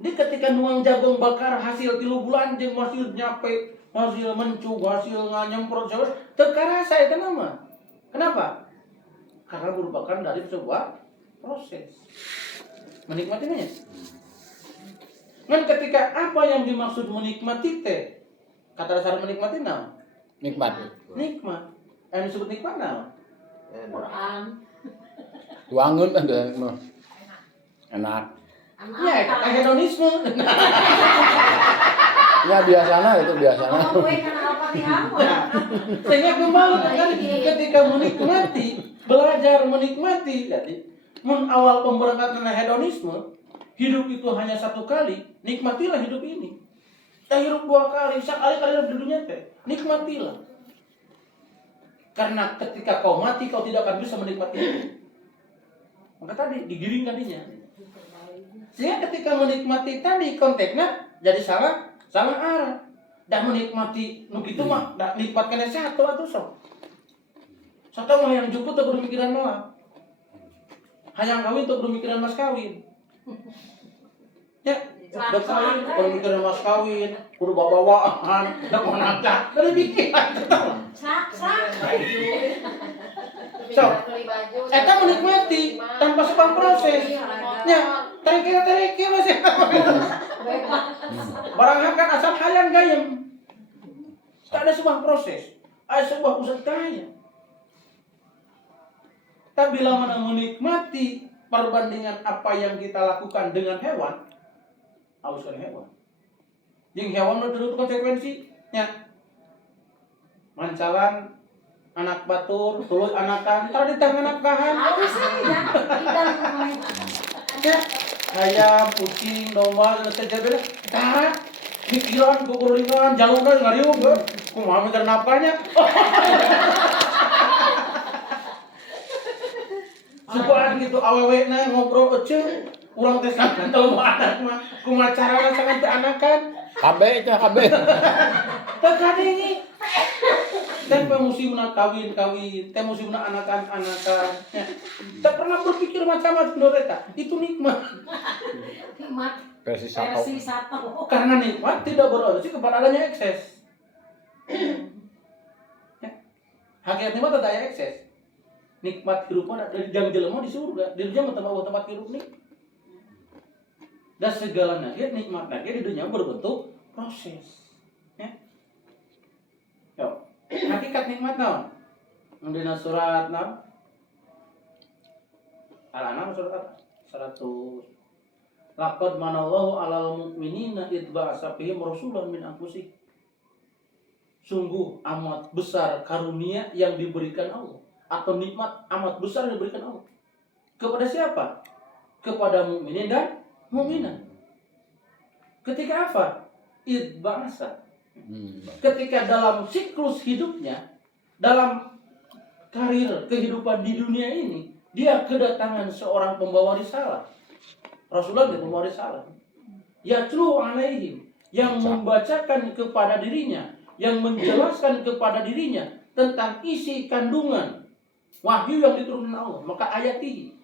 Di ketika nuang jagung bakar hasil 3 bulan jeung hasil nyape, hasil mencug, hasil nganyemprot teu karasa eta mah. Kenapa? Karena merupakan dari sebuah proses. Menikmatinya. Kan ketika apa yang dimaksud menikmati teh? Kata dasar menikmati naon? Nikmat. Nikmat. Yang disebut nikmat naon? Quran. Tuangun ada mah. Enak. Ya, kata hedonisme. Ya biasana itu biasana. Oh, gue kan Al-Fatihah. Nah, sehingga kembali kan ketika menikmati, belajar menikmati, jadi awal pemberangkatan hedonisme, hidup itu hanya 1 kali, nikmatilah hidup ini. Kita hidup 2 kali, sekali hidup di dunia teh, nikmatilah. Karena ketika kau mati, kau tidak akan bisa menikmati hidup. Maka tadi digiring tadinya. Sehingga ketika menikmati tadi konteksnya jadi salah arah. Dan menikmati nu kitu mah nikmat kena satu atuh sok. Satu mah yang cukup teu kudu mikiran moal. Hayang kawin teu kudu mikiran mas kawin. Ya, udah kawin kudu mikiran mas kawin, kudu bawa-bawaan, da konakna, kudu mikiran. Sak. So, eta menikmati tanpa sebuah proses. Ya, tereke masih. Barang akan asal hayang gayem. Tak ada sebuah proses, ada sebuah usaha. Tapi bila mana menikmati perbandingan apa yang kita lakukan dengan hewan, haluskan hewan. Jeung hewan itu konsekuensinya. Mancalan anak batur, tulut anakan, tar di tangan anak kahan. Halus sih ya. Ya, ayam, kucing, domba, dan sebagainya. Tara, mikiran, kukuringan, jalurnya ngariung, kumaha mikir nafkahnya. Supaya gitu awewe na ngobrol ece, urang teh sangat teu anak mah, kumaha carana sangat teu anakan. Kabe itu kabe. Teu kadenge. Teh musimna kawin, teh musimna anakan. Ya. Tak pernah berpikir macam-macam eta. Itu nikmat. Nikmat. Versi Versi satu. 1. Karena nikmat tidak berorigin kepada adanya ekses. Ya. Hakikat nikmat tidak ada ekses. Nikmat hirupna dari jam jelema di surga, di dunia tempat hirup nih. Dan segala nikmat di dunia berbentuk proses. Ya. Yo. Hakikat nikmat naon? Dina surat naon? Al-An'am surat apa? 100. Laqad manallahu 'alal mu'minina id ba'atsa fihim rasulan min anfusihim. Sungguh amat besar karunia yang diberikan Allah atau nikmat amat besar yang diberikan Allah. Kepada siapa? Kepada mukminin dan mukminat. Ketika apa? Id ba'atsa. Ketika dalam siklus hidupnya, dalam karir kehidupan di dunia ini, dia kedatangan seorang pembawa risalah. Rasulullah dia pembawa risalah. Yatlu alaihim, yang membacakan kepada dirinya, yang menjelaskan kepada dirinya tentang isi kandungan wahyu yang diturunkan Allah. Maka ayatihi.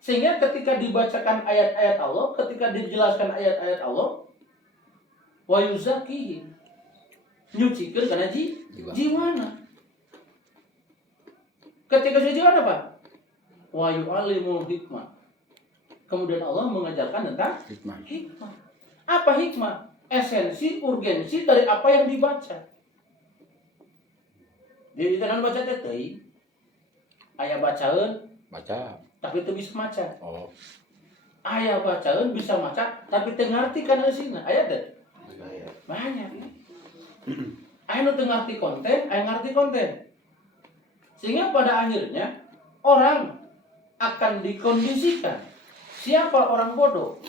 Sehingga ketika dibacakan ayat-ayat Allah, ketika dijelaskan ayat-ayat Allah, wa yuzakihi, nyucikeun kana jiwana. Ketika sudah jiwana apa? Wa yu'allimul hikmah. Kemudian Allah mengajarkan tentang hikmah. Apa hikmah? Esensi, urgensi dari apa yang dibaca. Jadi kita baca teh aya bacaeun Baca. tapi itu bisa maca. Oh. Aya bacaeun bisa maca tapi teu ngarti kana eusina. Aya teh? Banyak. Aya nu teu ngarti konten, aya ngarti konten. Sehingga pada akhirnya orang akan dikondisikan. Siapa orang bodoh?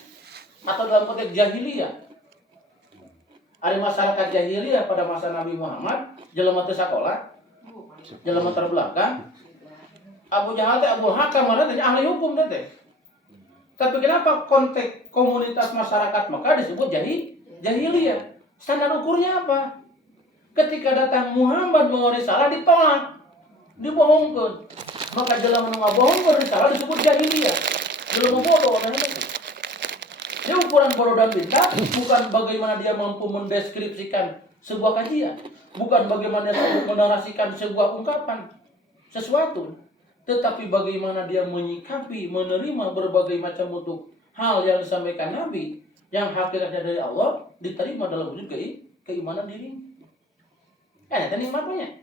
Atau dalam konteks jahiliyah. Ada masyarakat jahiliyah pada masa Nabi Muhammad, jelema teu sakola, jelema terbelakang. Abu Jahal teh Abu Hakam mana teh ahli hukum teh. Tapi kenapa konteks komunitas masyarakat Mekah disebut jahiliyah? Standar ukurnya apa? Ketika datang Muhammad membawa risalah ditolak, dibohongkeun. Maka jelema nu ngabohongkeun risalah disebut jahiliyah. Jelema bodoh dan itu. Dia ukuran bodoh dan pintar bukan bagaimana dia mampu mendeskripsikan sebuah kajian, bukan bagaimana dia menarasikan sebuah ungkapan sesuatu, tetapi bagaimana dia menyikapi, menerima berbagai macam bentuk hal yang disampaikan Nabi yang hakikatnya dari Allah diterima dalam wujud keimanan diri. Itu nikmatnya.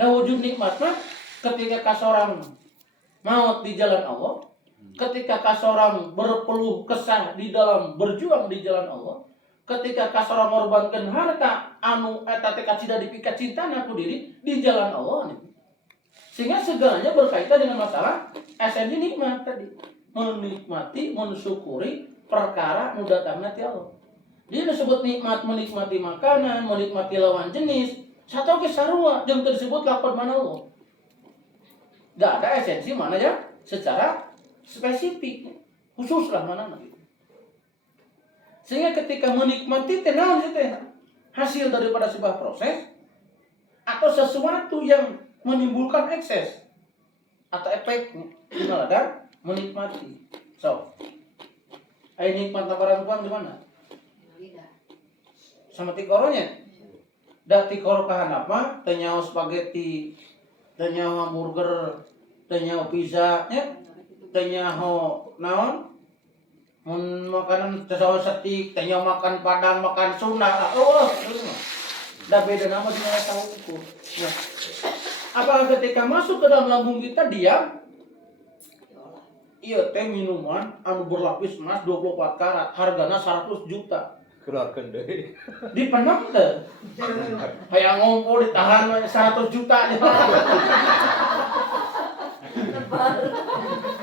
Nah wujud nikmatnya ketika kasorang maut di jalan Allah, ketika kasorang berpeluh kesah di dalam berjuang di jalan Allah, ketika kasorang mengorbankan harta anu eta teh kacida dipika cintana ku diri di jalan Allah. Sehingga segalanya berkaitan dengan masalah esensi nikmat tadi. Menikmati, mensyukuri perkara nu datangna ti Allah. Dia disebut nikmat menikmati makanan, menikmati lawan jenis, satu ke sarua jeung tersebut lakon mana Allah. Gak ada esensi mana ya secara spesifik, khusus lah mana gitu. Sehingga ketika menikmati tenang itu hasil daripada sebuah proses atau sesuatu yang menimbulkan ekses atau efek gimana kan menikmati. So, nikmat barang tuang di mana? Sama tikoronya. Da tikor kahan apa? Teu nyaho spaghetti, teu nyaho hamburger, teu nyaho pizza nya. Teu nyaho naon? Mun makanan teu setik, teu nyaho makan Padang, makan Sunda. Oh, da beda nama di mana tahu ukur. Nah, apakah ketika masuk ke dalam lambung kita diam? Iya teh minuman anu berlapis emas 24 karat, hargana 100 juta. Keluarkan deh. Dipenem teh. Kayak ngompol ditahan 100 juta.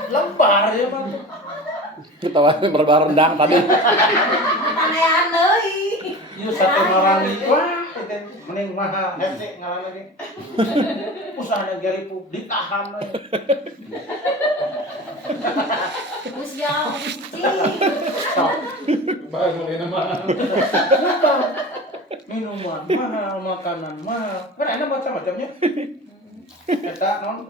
Lembar ya Pak. Ketawa berbar rendang tadi. Anehan deui. Ieu sate marangi wah mending mahal hese ngaranna ge. Usahana geripu ditahan we. Usia Bangunin mahal. Minuman mahal, makanan mahal. Kan enak macam-macamnya. Eta non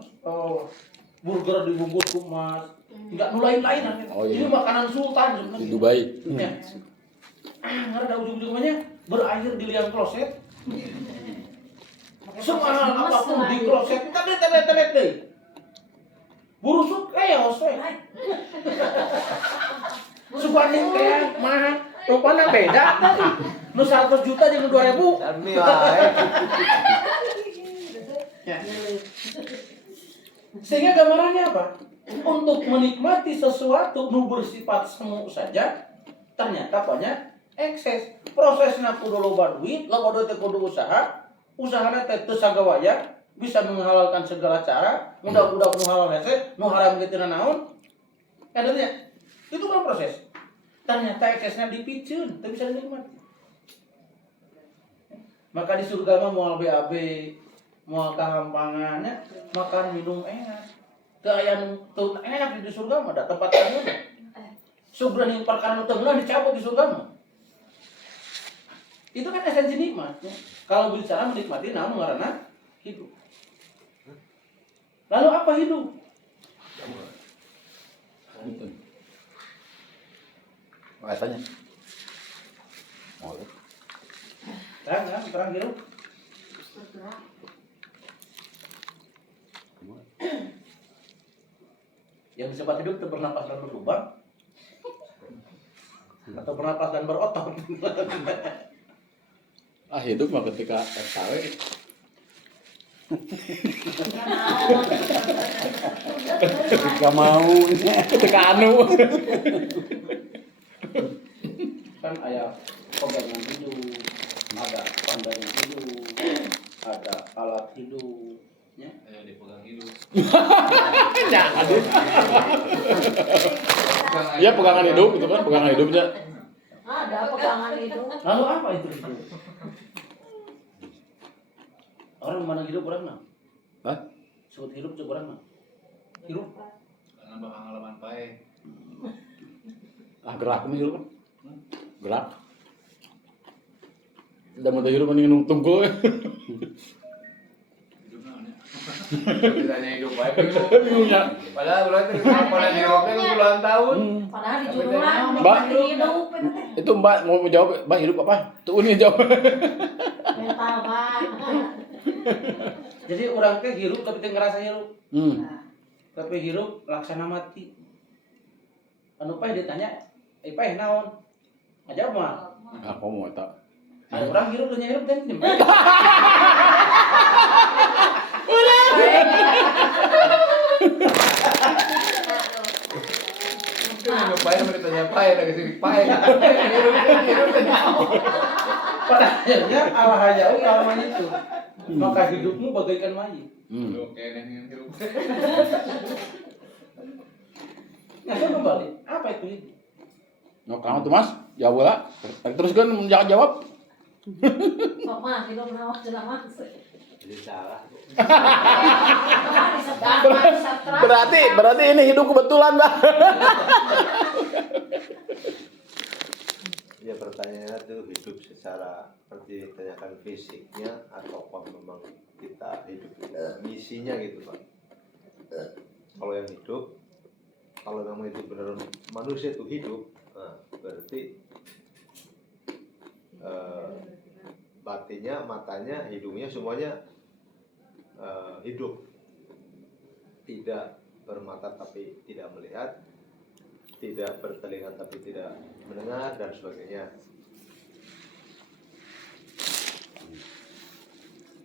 burger dibungkus kumas. Enggak nulain-lain. Oh, iya. Ini makanan sultan sebenarnya. Di Dubai. Ya. Ngarada ujung-ujungnya berakhir di liang kloset. Semahal apapun di kloset, telet deh. Burusuk keos we. Subanding kayak mahal. Rupanya beda. Nu 100 juta jeung 2000. Sami wae. Ya. Sehingga gambarannya apa? Untuk menikmati sesuatu nu bersifat semu saja ternyata banyak ekses. Prosesna kudu loba duit teh kudu usaha. Usahana teh teu sagawaya, bisa menghalalkan segala cara, mudah-mudah nu halal hese, nu haram kitu naon. Kadang ya. Itu kan proses. Ternyata eksesnya dipicun, teu bisa dinikmati. Maka di surga mah moal BAB, moal kahampangannya, makan minum enak. Keayaan tuh enak di surga mah, ada tempat kami. Subrani perkara teu meunah dicabut di surga mah. Itu kan esensi nikmatnya. Kalau bicara menikmati namun ngaranna hidup. Lalu apa hidup? Katanya. Oh, Terang hidup. Yang disebut hidup itu bernapas dan berlubang atau bernapas dan berotot. hidup mah ketika FKW. Ketika mau, ketika anu. Kan ayah pegangan hidup, ada pandangan hidup, ada alat hidup, ya. Dipegang hidup. Ya, aduh. Iya pegangan hidup itu kan, pegangan hidupnya. Ada pegangan itu. Lalu apa itu hidup? Orang mana hidup orang mah? Hah? Sebut hidup coba orang mah. Hidup. Karena bakal ngalaman pae. Gerak nih hidup. Gerak. Udah mau hidup mending tunggu. Hidup naonnya? Ditanya hidup bae bingung. Bingungnya. Padahal berarti pada hidupnya ke puluhan tahun. Padahal di jurulan Mbak. menikmati hidup itu teh. Itu Mbak mau jawab, Mbak hidup apa? Tuh ini jawab. Mental Pak. Jadi orang teh hidup tapi teu ngerasa hidup. Tapi hidup laksana mati. Anu paeh ditanya, paeh naon? Aja mah. Aku mau tak. Ada orang hidup tanya hidup teh nyempe. Mungkin hidup pae sama ditanya pae dari sini pae. Hidupnya Pada akhirnya Allah hayau kalaman itu. Maka hidupmu bagaikan mayit. Oke, dengan hidup. Nah, saya kembali, apa itu hidup? No, kamu tuh Mas, jawab lah. Terus kan jangan jawab. Sok mah hidup naon cenah mah. Jadi salah. Berarti ini hidup kebetulan, Mbak. Ya pertanyaannya tuh hidup secara seperti ditanyakan fisiknya atau apa memang kita hidup misinya gitu Pak. Kalau yang hidup, kalau memang itu benar manusia itu hidup, nah, berarti batinnya, matanya, hidungnya semuanya hidup. Tidak bermata tapi tidak melihat, tidak bertelinga tapi tidak mendengar dan sebagainya.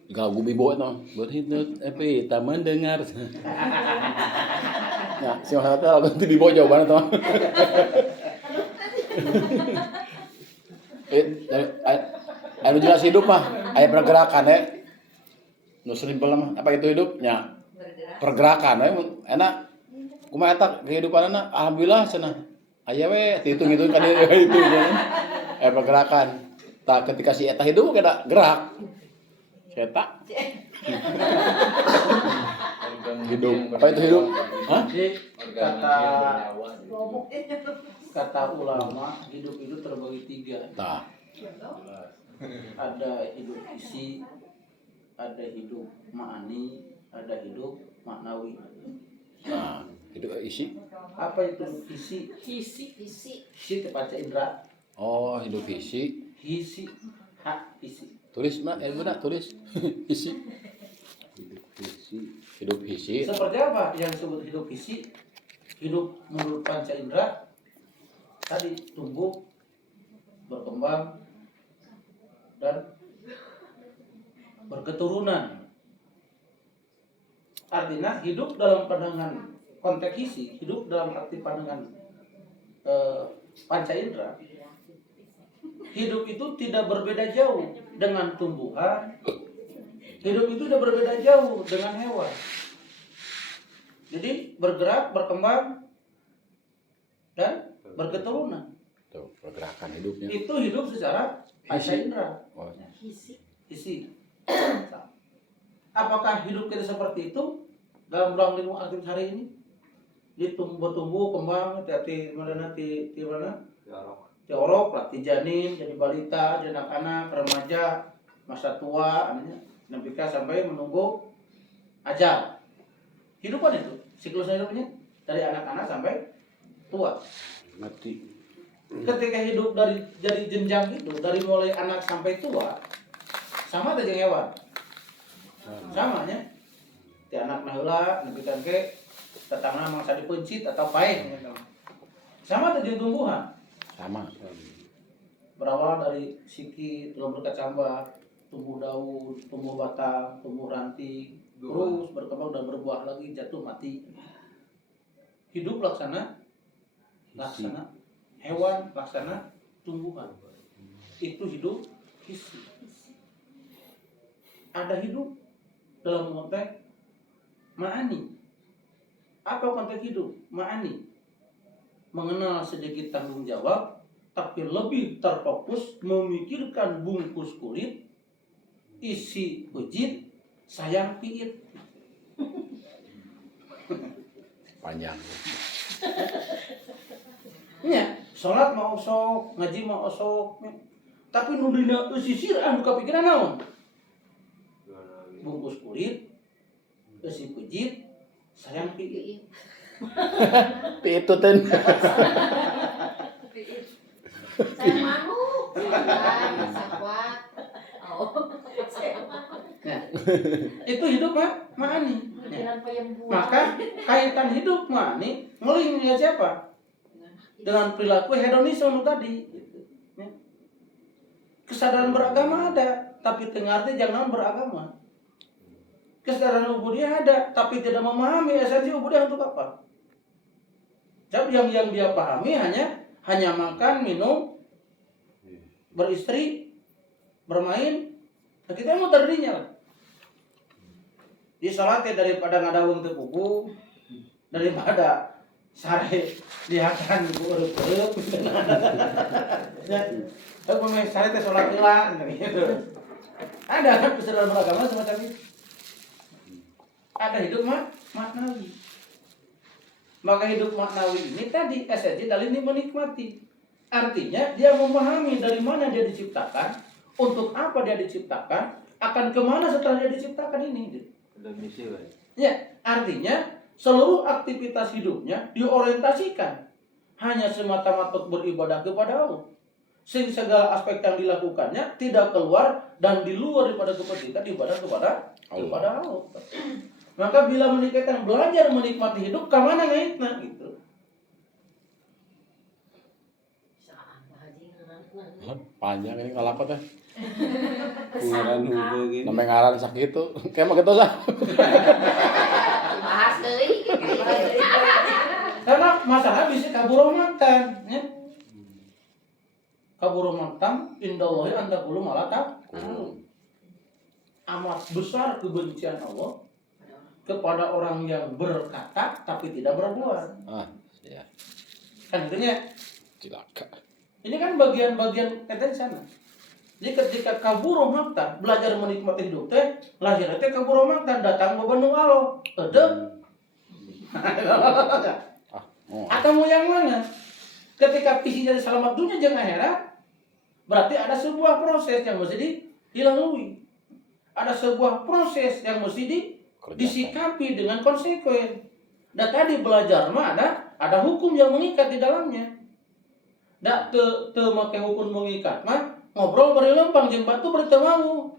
Gagu bibo no, berhidup tapi tak mendengar. Nah, siapa tahu lagu itu bibo jawabannya tuh. Anu jelas hidup mah, aya pergerakan ya. Nu simpel mah, apa itu hidup? Ya. Pergerakan enak. Kumaha eta kehidupanna? Alhamdulillah cenah. Aya we dihitung-hitung kan itu aya pergerakan. Tak ketika si eta hidup kena gerak. Eta hidup. Apa itu hidup? Hah? Jadi Bernyawa. kata ulama hidup itu terbagi 3. Tah. Ada hidup isi, ada hidup ma'ani, ada hidup maknawi. Nah, hidup isi. Apa itu isi? Isi. Isi terbaca indra. Oh, hidup isi. Isi, hak isi. Tulis Mbak, benar tulis. Isi. Hidup isi. Seperti apa yang disebut hidup isi? Hidup menurut panca indera tadi tumbuh, berkembang, dan berketurunan. Artinya hidup dalam pandangan konteks isi, hidup dalam arti pandangan panca indera. Hidup itu tidak berbeda jauh dengan tumbuhan. Hidup itu tidak berbeda jauh dengan hewan. Jadi bergerak, berkembang, dan berketurunan. Tuh, pergerakan hidupnya. Itu hidup secara panca indera. Oh, isi. Apakah hidup kita seperti itu dalam ruang lingkup aktif hari ini? Bertumbuh kembang di mana di mana di orok lah, di janin, jadi balita, jadi anak-anak, remaja, masa tua, sampai sampai menunggu ajal. Hidupan itu siklus hidupnya dari anak-anak sampai tua. Mati. Ketika hidup dari jadi jenjang itu dari mulai anak sampai tua sama aja hewan. Sama nya. Di anak naheula nepikan ke tetangga mangsa dipencit atau paeh sama aja tumbuhan. Sama. Berawal dari siki telur berkecambah, tumbuh daun, tumbuh batang, tumbuh ranting, terus berkembang dan berbuah lagi, jatuh mati. Hidup laksana hewan, laksana tumbuhan. Itu hidup hisi. Ada hidup dalam konteks ma'ani. Apa konteks hidup? Ma'ani. Mengenal sedikit tanggung jawab, tapi lebih terfokus memikirkan bungkus kulit, isi pejit, sayang piit. Panjang. Nya, sholat mau sok, ngaji mau sok, tapi nu dina sisir anu kapikiran naon? Bungkus kulit, isi pejit, sayang piit. Itu ten. Saya manuk. Sakwat. Nah, itu hidup ma'ani. Pikiran peyembuan. Maka kaitan hidup ma'ani ngeling dengan siapa? Dengan perilaku hedonisme tadi. Gitu. Ya. Kesadaran beragama ada, tapi tengah arti jangan beragama. Kesadaran ubudiyah ada, tapi tidak memahami esensi ubudiyah untuk apa. Jadi yang dia pahami hanya makan, minum, beristri, bermain. Nah, kita mau terdinya lah. Di salatnya daripada ngadawung teu pupu, daripada sare diakan ureup-ureup. Ya, pemain sare teh salat heula gitu. Ada kan kesadaran beragama semacam itu. Ada hidup maknawi. Maka hidup maknawi ini tadi esensi dari ini menikmati. Artinya dia memahami dari mana dia diciptakan, untuk apa dia diciptakan, akan kemana setelah dia diciptakan ini. Ada misi, Pak. Ya, artinya seluruh aktivitas hidupnya diorientasikan hanya semata-mata beribadah kepada Allah. Sehingga segala aspek yang dilakukannya tidak keluar dan di luar daripada kepentingan ibadah kepada Allah. Maka bila menikahkan belajar menikmati hidup, kemana ngaitna gitu. Panjang ini kalau apa teh? Ngaran hubung gini. Namanya ngaran sakit itu. Kayak mah gitu sah. Bahas deui. Karena masalah bisa kaburomatan, ya. Kaburomatan indallahi anta qulu malata. Amat besar kebencian Allah kepada orang yang berkata tapi tidak berbuat. Ah, iya. Kan itunya. Cilaka. Ini kan bagian-bagian kata di sana. Jadi ketika kaburo maktan belajar menikmati hidup teh, lahir teh kaburo maktan datang bebenung Allah. Edem. Atau mau yang mana? Ketika visi jadi selamat dunia jeung akhirat, berarti ada sebuah proses yang mesti dilalui. Ada sebuah proses yang mesti disikapi dengan konsekuen. Dan tadi belajar mah ada hukum yang mengikat di dalamnya. Dak te make hukum mengikat mah ngobrol beri lempang jeung batu beri teu mau.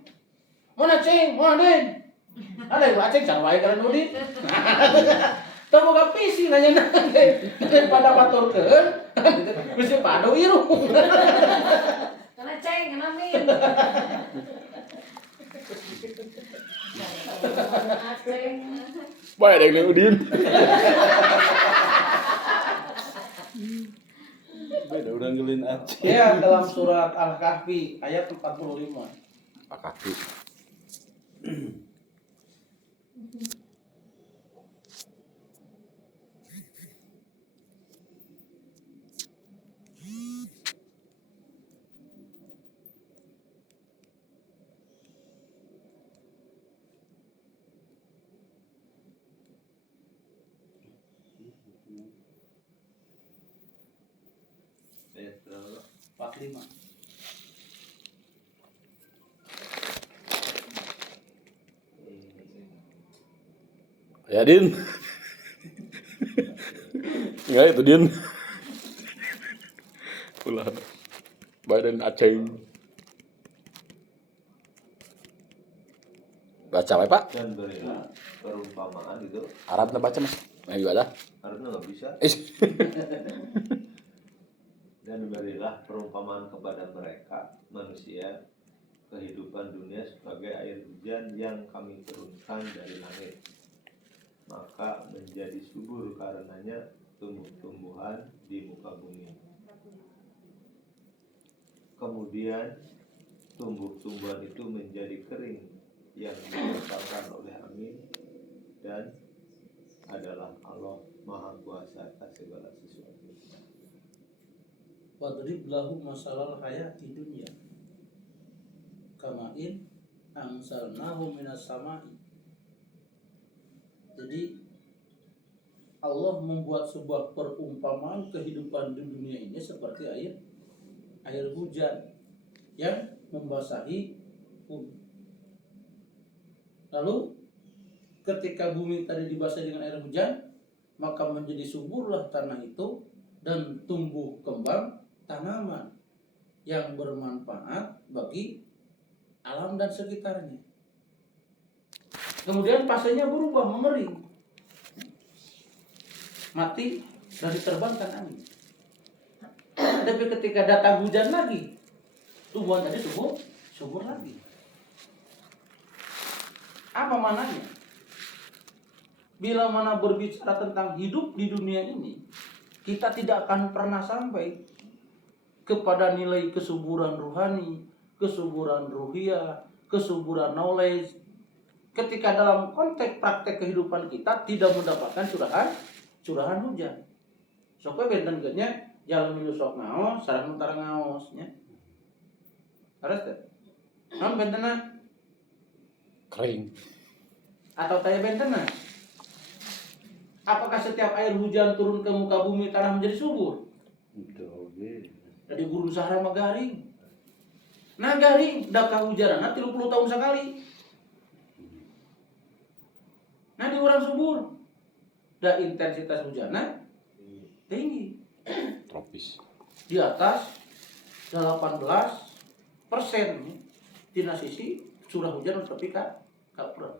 Mana ceng? Mana den? Ada ieu aceng can wae kana udit. Teu boga visi nanya daripada baturkeun geus padu irung. Kana ceng, kana min. Baik deh Udin. Beda udah ngelin Aceh. Ya, dalam surat Al-Kahfi ayat 45. Pak kaki. Ayat berapa? 45. Ya Din. Enggak itu Din. Ulah. Badan Aceh. Baca apa Pak? Dan berilah perumpamaan itu. Arabnya baca Mas. Nah, gimana? Harusnya nggak bisa. Dan berilah perumpamaan kepada mereka manusia kehidupan dunia sebagai air hujan yang kami turunkan dari langit, maka menjadi subur karenanya tumbuh-tumbuhan di muka bumi. Kemudian tumbuh-tumbuhan itu menjadi kering yang disebabkan oleh angin, dan adalah Allah Maha Kuasa atas segala sesuatu. Wadrib lahu masalal hayati dunya kama'in anzalnahu minas samai. Jadi Allah membuat sebuah perumpamaan kehidupan di dunia ini seperti air hujan yang membasahi bumi. Lalu ketika bumi tadi dibasahi dengan air hujan, maka menjadi suburlah tanah itu dan tumbuh kembang tanaman yang bermanfaat bagi alam dan sekitarnya. Kemudian pasenya berubah mengering, mati dan diterbangkan angin. Tapi ketika datang hujan lagi, tumbuhan tadi subur lagi. Apa mananya? Bila mana berbicara tentang hidup di dunia ini, kita tidak akan pernah sampai kepada nilai kesuburan rohani, kesuburan ruhiyah, kesuburan knowledge, ketika dalam konteks praktek kehidupan kita tidak mendapatkan curahan hujan. Sokwe benten geutnya jalan menuju sok ngaos, sareng utara ngaos nya. Harus teh. Naon bentena? Kering. Atau taya bentena? Apakah setiap air hujan turun ke muka bumi tanah menjadi subur? Dari gurun Sahara mah garing. Nah garing, dah kahujanan 30 tahun sekali. Nah di orang subur, dah intensitas hujannya tinggi. Tropis. Di atas 18% tina sisi curah hujan tapi kapur.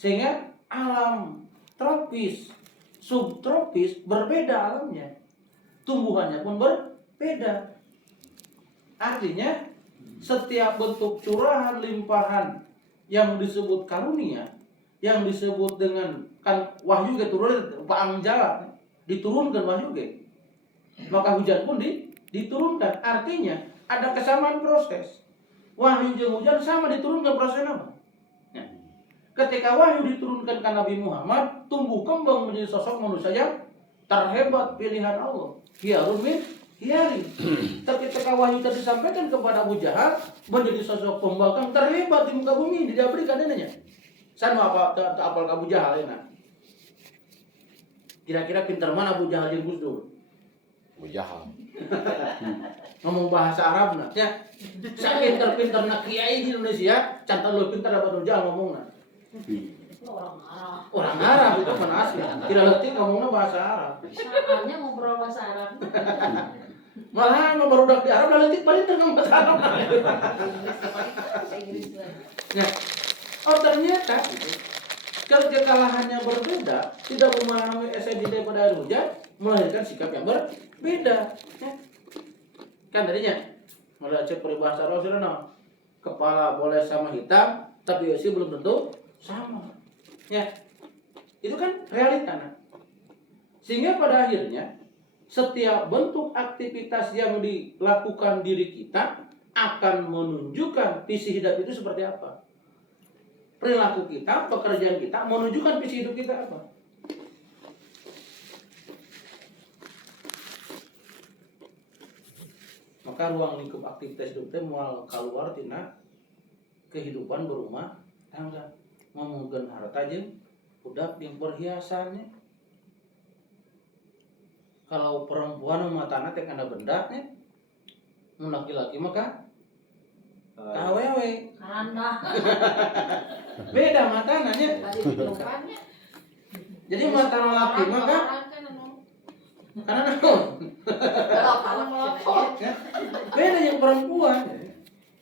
Sehingga alam tropis, subtropis berbeda alamnya. Tumbuhannya pun berbeda. Artinya setiap bentuk curahan limpahan yang disebut karunia, yang disebut dengan kan wahyu ge turun paang jalan diturunkan wahyu ge. Maka hujan pun diturunkan. Artinya ada kesamaan proses. Wahyu jeung hujan sama diturunkan prosesnya apa? Ya. Ketika wahyu diturunkan ke Nabi Muhammad, tumbuh kembang menjadi sosok manusia yang terhebat pilihan Allah. Hiarun min hiari. Tapi ketika wahyu tadi disampaikan kepada Abu Jahal, menjadi sosok pembangkang terhebat di muka bumi, tidak berikan denanya. Sana apa Abu Jahal ya? Kira-kira pintar mana Abu Jahal yang Gus Dur? Abu Jahal. Ngomong bahasa Arab nah, ya. Saya pintar-pintar nak kiai di Indonesia, cantan lo pintar apa Abu Jahal ngomongna. Orang Arab itu mana asli. Tidak letih ngomongnya bahasa Arab. Soalnya ngobrol bahasa Arab. Malah barudak di Arab lalu balik ngomong bahasa Arab. Ya. Oh ternyata kekalahannya berbeda, tidak memahami esensi daripada air hujan, melahirkan sikap yang berbeda. Ya. Kan tadinya mulai cek peribahasa Rasulullah, kepala boleh sama hitam, tapi isi belum tentu sama. Ya, itu kan realita. Nah. Sehingga pada akhirnya setiap bentuk aktivitas yang dilakukan diri kita akan menunjukkan visi hidup itu seperti apa. Perilaku kita, pekerjaan kita menunjukkan visi hidup kita apa. Maka ruang lingkup aktivitas hidup itu mual keluar tina kehidupan berumah tangga, memegang harta jeung budak yang perhiasannya. Kalau perempuan matana teh kana benda nya. Mun laki-laki maka awewe. Karanda. Beda matana nya. Tadi dilupannya. Jadi mata laki maka karena naon? Beda yang perempuan.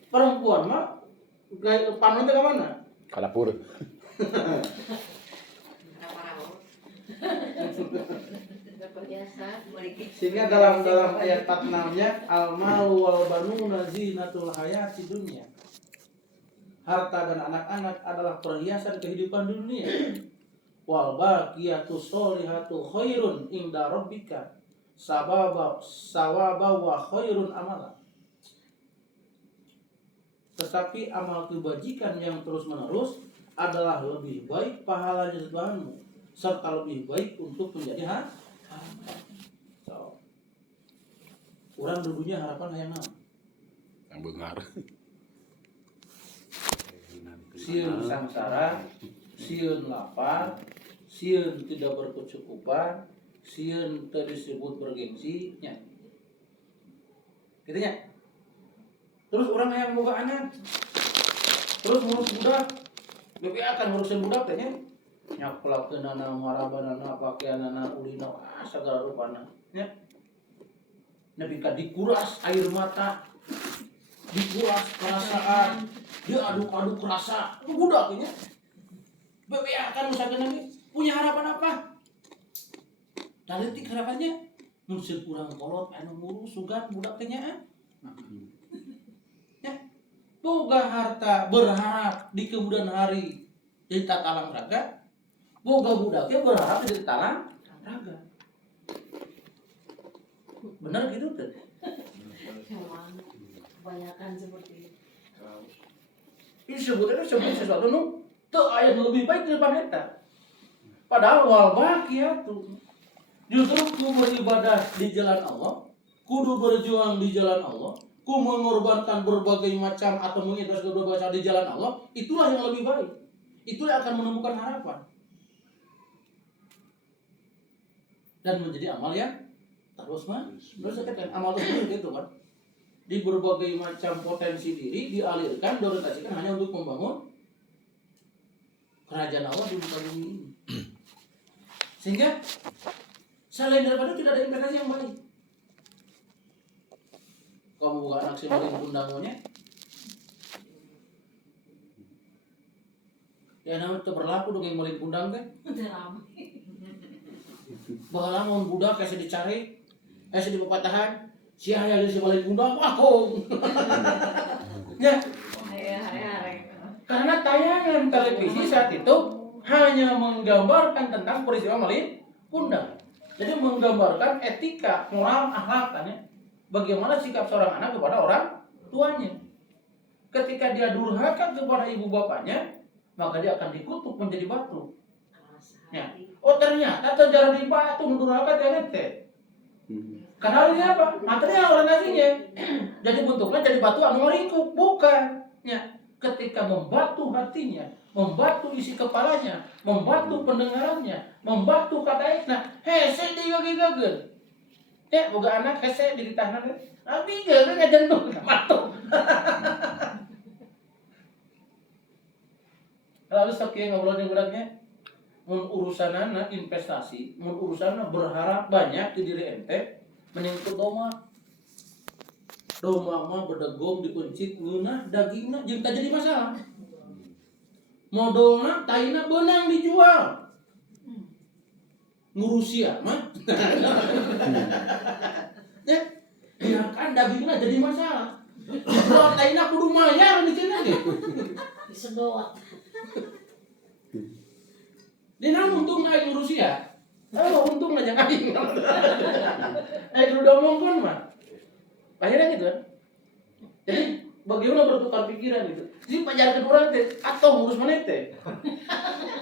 Perempuan mah gaya panon teh ka mana? Kalapur. Sehingga dalam ayat 46-nya al-malu wal banuna zinatul hayati dunya. Harta dan anak-anak adalah perhiasan kehidupan dunia. Wal baqiyatus sholihatu khairun inda rabbika sawaba wa khairun amala. Tetapi amal kebajikan yang terus-menerus adalah lebih baik pahalanya di Tuhanmu serta lebih baik untuk menjadi harapan. So, orang dulunya harapan hayang naon? Yang benar. Sieun samsara, sieun lapar, sieun tidak berkecukupan, sieun teu disebut bergengsi nya. Kitu nya. Terus orang hayang boga anak. Terus ngurus budak. Bebe akan ngurusin budak teh nya. Nyaplakeunana, marabanana, pakaianana, ulina, segala rupana nya. Nepi ka dikuras air mata, dikuras perasaan, dia aduk-aduk rasa, budak nya. Bebe akan usahakeun lagi punya harapan apa? Daletik harapannya mun seuk urang kolot anu ngurus sugan budak teh nya. Ya. Boga harta berharap di kemudian hari jadi tatalang raga. Boga budaknya berharap jadi tatalang raga. Benar gitu tuh. Kebanyakan seperti itu. Ini sebutnya sesuatu nu teu aya lebih baik daripada eta. Padahal wal baqiyatu justru ku beribadah di jalan Allah, kudu berjuang di jalan Allah, ku mengorbankan berbagai macam atau mengikhlas berbagai macam di jalan Allah, itulah yang lebih baik. Itulah yang akan menemukan harapan. Dan menjadi amal yang terus kan amal terus itu kan. Di berbagai macam potensi diri dialirkan, diorientasikan hanya untuk membangun kerajaan Allah di muka bumi ini. Sehingga selain daripada itu tidak ada investasi yang baik. Kamu bukan anak si maling kundangonya, ya namanya itu berlaku dong yang maling kundang kan. Bahala mau budak kayak dicari, kayak di pepatahan, si ayah si maling kundang, wah ya. Karena tayangan televisi saat itu hanya menggambarkan tentang peristiwa maling kundang. Jadi menggambarkan etika, moral, akhlak kan ya. Bagaimana sikap seorang anak kepada orang tuanya. Ketika dia durhaka kepada ibu bapaknya, maka dia akan dikutuk menjadi batu. Ya. Oh ternyata terjadi di batu durhaka ternyata. Karena ini apa? Material orientasinya. Jadi bentuknya jadi batu anu meringkuk, bukan. Ya. Ketika membatu hatinya, membatu isi kepalanya, membatu pendengarannya, membatu kataikna, hese digagi-gageun. Ya, boga anak hese di tangan. Abi geus ngajenduh ka matu. Lalu saking ngobrol jeung budaknya, mun urusanana investasi, mun urusanana berharap banyak di diri ente, mending ku doma. Domba mah berdegong dipencit ngeunah dagingna jeung teu jadi masalah. Modalna taina beunang dijual. Ngurusia mah. Ya, biarkan dagingna jadi masalah. Dijual taina kudu mayar di cenah ge. Disedot. Dina untung naik ngurusia. Oh, untung aja aing. Aing kudu omongkeun mah. Akhirnya gitu kan. Jadi bagaimana bertukar pikiran gitu. Jadi pajaran orang teh atau ngurus mana teh.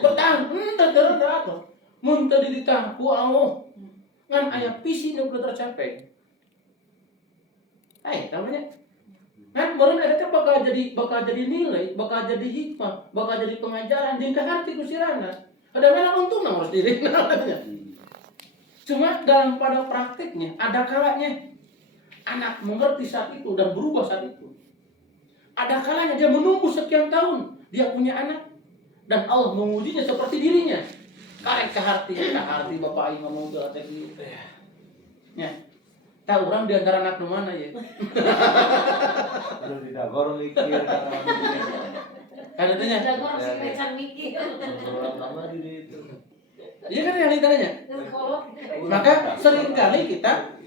Bertahan, teu atau. Mun teu dititah ku Allah. Ngan aya visi nu kudu tercapai. Tamanya. Kan baru ada teh bakal jadi nilai, bakal jadi hikmah, bakal jadi pengajaran jeung ka hati kusirana. Ada mana untung harus diri. Cuma dalam pada praktiknya ada kalanya anak mengerti saat itu dan berubah saat itu. Ada kalanya dia menunggu sekian tahun dia punya anak dan Allah mengujinya seperti dirinya. Karek keharti bapak aing ngomong ke atek gitu. Ya. Tahu orang di antara anak mana ya? Belum tidak baru mikir Kan itunya. Ada orang sih mecan mikir. orang lama di itu. Iya kan realitanya. Kalau Maka seringkali kita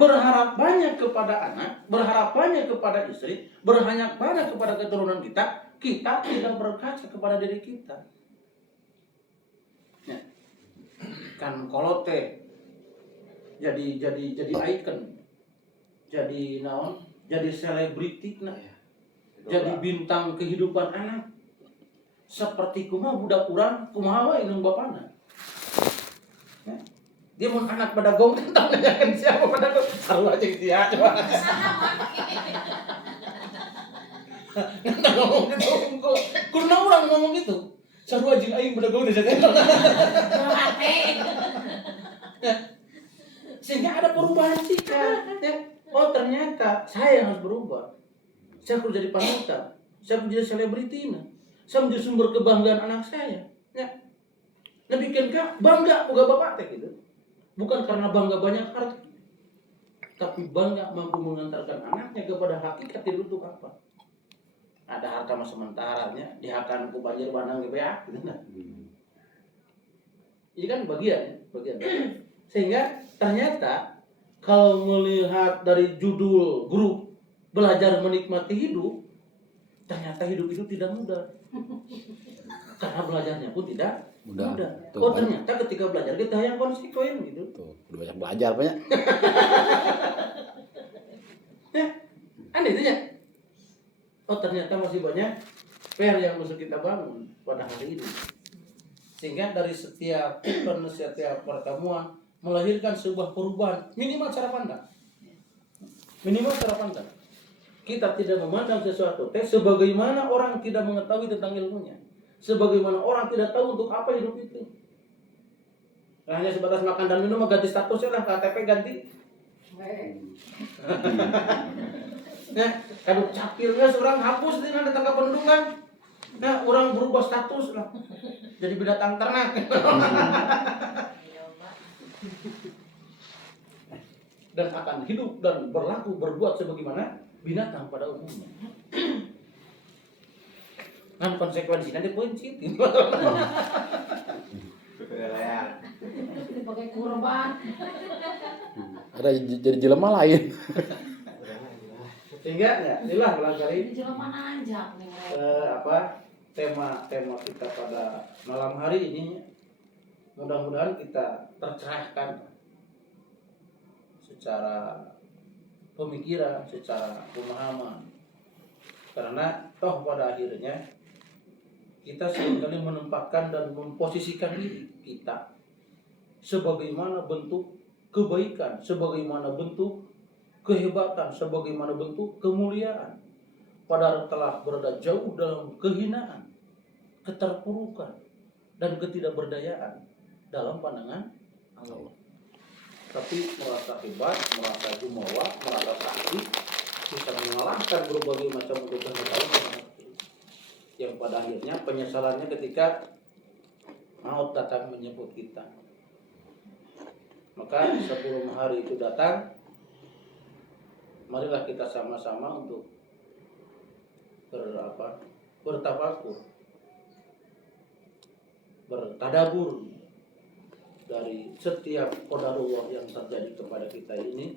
berharap banyak kepada anak, berharap banyak kepada istri, berharap banyak kepada keturunan kita, kita tidak berkaca kepada diri kita. Ya. Kan kolot teh jadi icon, jadi naon, jadi selebriti, nah, jadi bintang kehidupan anak. Seperti kumaha budak urang, kumaha wae jeung bapana. Ya. Dia mau anak pada gong tentang nanyakan siapa pada gong saru aja gitu ya coba nggak ngomong gitu kurang orang ngomong gitu saru aja aing pada gong desa sehingga ada perubahan sikap ya. Oh ternyata saya harus berubah, saya harus jadi panutan, saya harus jadi selebriti, saya menjadi sumber kebanggaan anak saya ya. Nah bikin bangga boga bapak teh gitu. Bukan karena bangga banyak harta, tapi bangga mampu mengantarkan anaknya kepada hakikat hidup itu apa. Ada harta mah sementaranya, dihakan ku banjir bandang gitu ya. Ini kan bagian. Sehingga ternyata kalau melihat dari judul grup belajar menikmati hidup, ternyata hidup itu tidak mudah. Karena belajarnya pun tidak mudah. Tuh, Oh ternyata ketika belajar kita yang konsekuen gitu. Tuh, udah banyak belajar banyak. Ya, aneh itu ya. Oh ternyata masih banyak PR yang harus kita bangun pada hari ini. Sehingga dari setiap event, setiap pertemuan melahirkan sebuah perubahan minimal cara pandang. Minimal cara pandang. Kita tidak memandang sesuatu sebagaimana orang tidak mengetahui tentang ilmunya. Sebagaimana orang tidak tahu untuk apa hidup itu. Hanya sebatas makan dan minum ganti statusnya lah, KTP ganti. Nah, kalau capilnya seorang hapus dengan datang ke pendudukan. Nah, orang berubah status lah. Jadi binatang ternak. Dan akan hidup dan berlaku berbuat sebagaimana binatang pada umumnya. Kan konsekuensinya dia poinsit. pakai kurban. Ada jadi jelema lain. Sehingga ya inilah barangkali Ini jelema nanjak nih. tema kita pada malam hari ini. Mudah-mudahan kita tercerahkan secara pemikiran, secara pemahaman. Karena toh pada akhirnya kita seringkali menempatkan dan memposisikan diri kita sebagaimana bentuk kebaikan, sebagaimana bentuk kehebatan, sebagaimana bentuk kemuliaan. Padahal telah berada jauh dalam kehinaan, keterpurukan, dan ketidakberdayaan dalam pandangan Allah. Tapi merasa hebat, merasa jumawa, merasa sakti, bisa mengalahkan berbagai macam ujian yang pada akhirnya penyesalannya ketika maut datang menyebut kita. Maka sebelum hari itu datang, marilah kita sama-sama untuk bertafakur, bertadabur dari setiap qadarullah yang terjadi kepada kita ini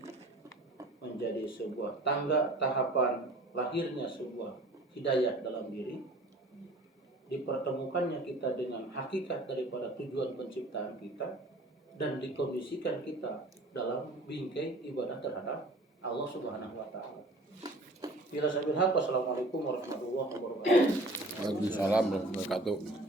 menjadi sebuah tangga tahapan lahirnya sebuah hidayah dalam diri, dipertemukannya kita dengan hakikat daripada tujuan penciptaan kita, dan dikondisikan kita dalam bingkai ibadah terhadap Allah Subhanahu wa taala. Bila sabil haq, wassalamualaikum warahmatullahi wabarakatuh. Waalaikumsalam warahmatullahi wabarakatuh.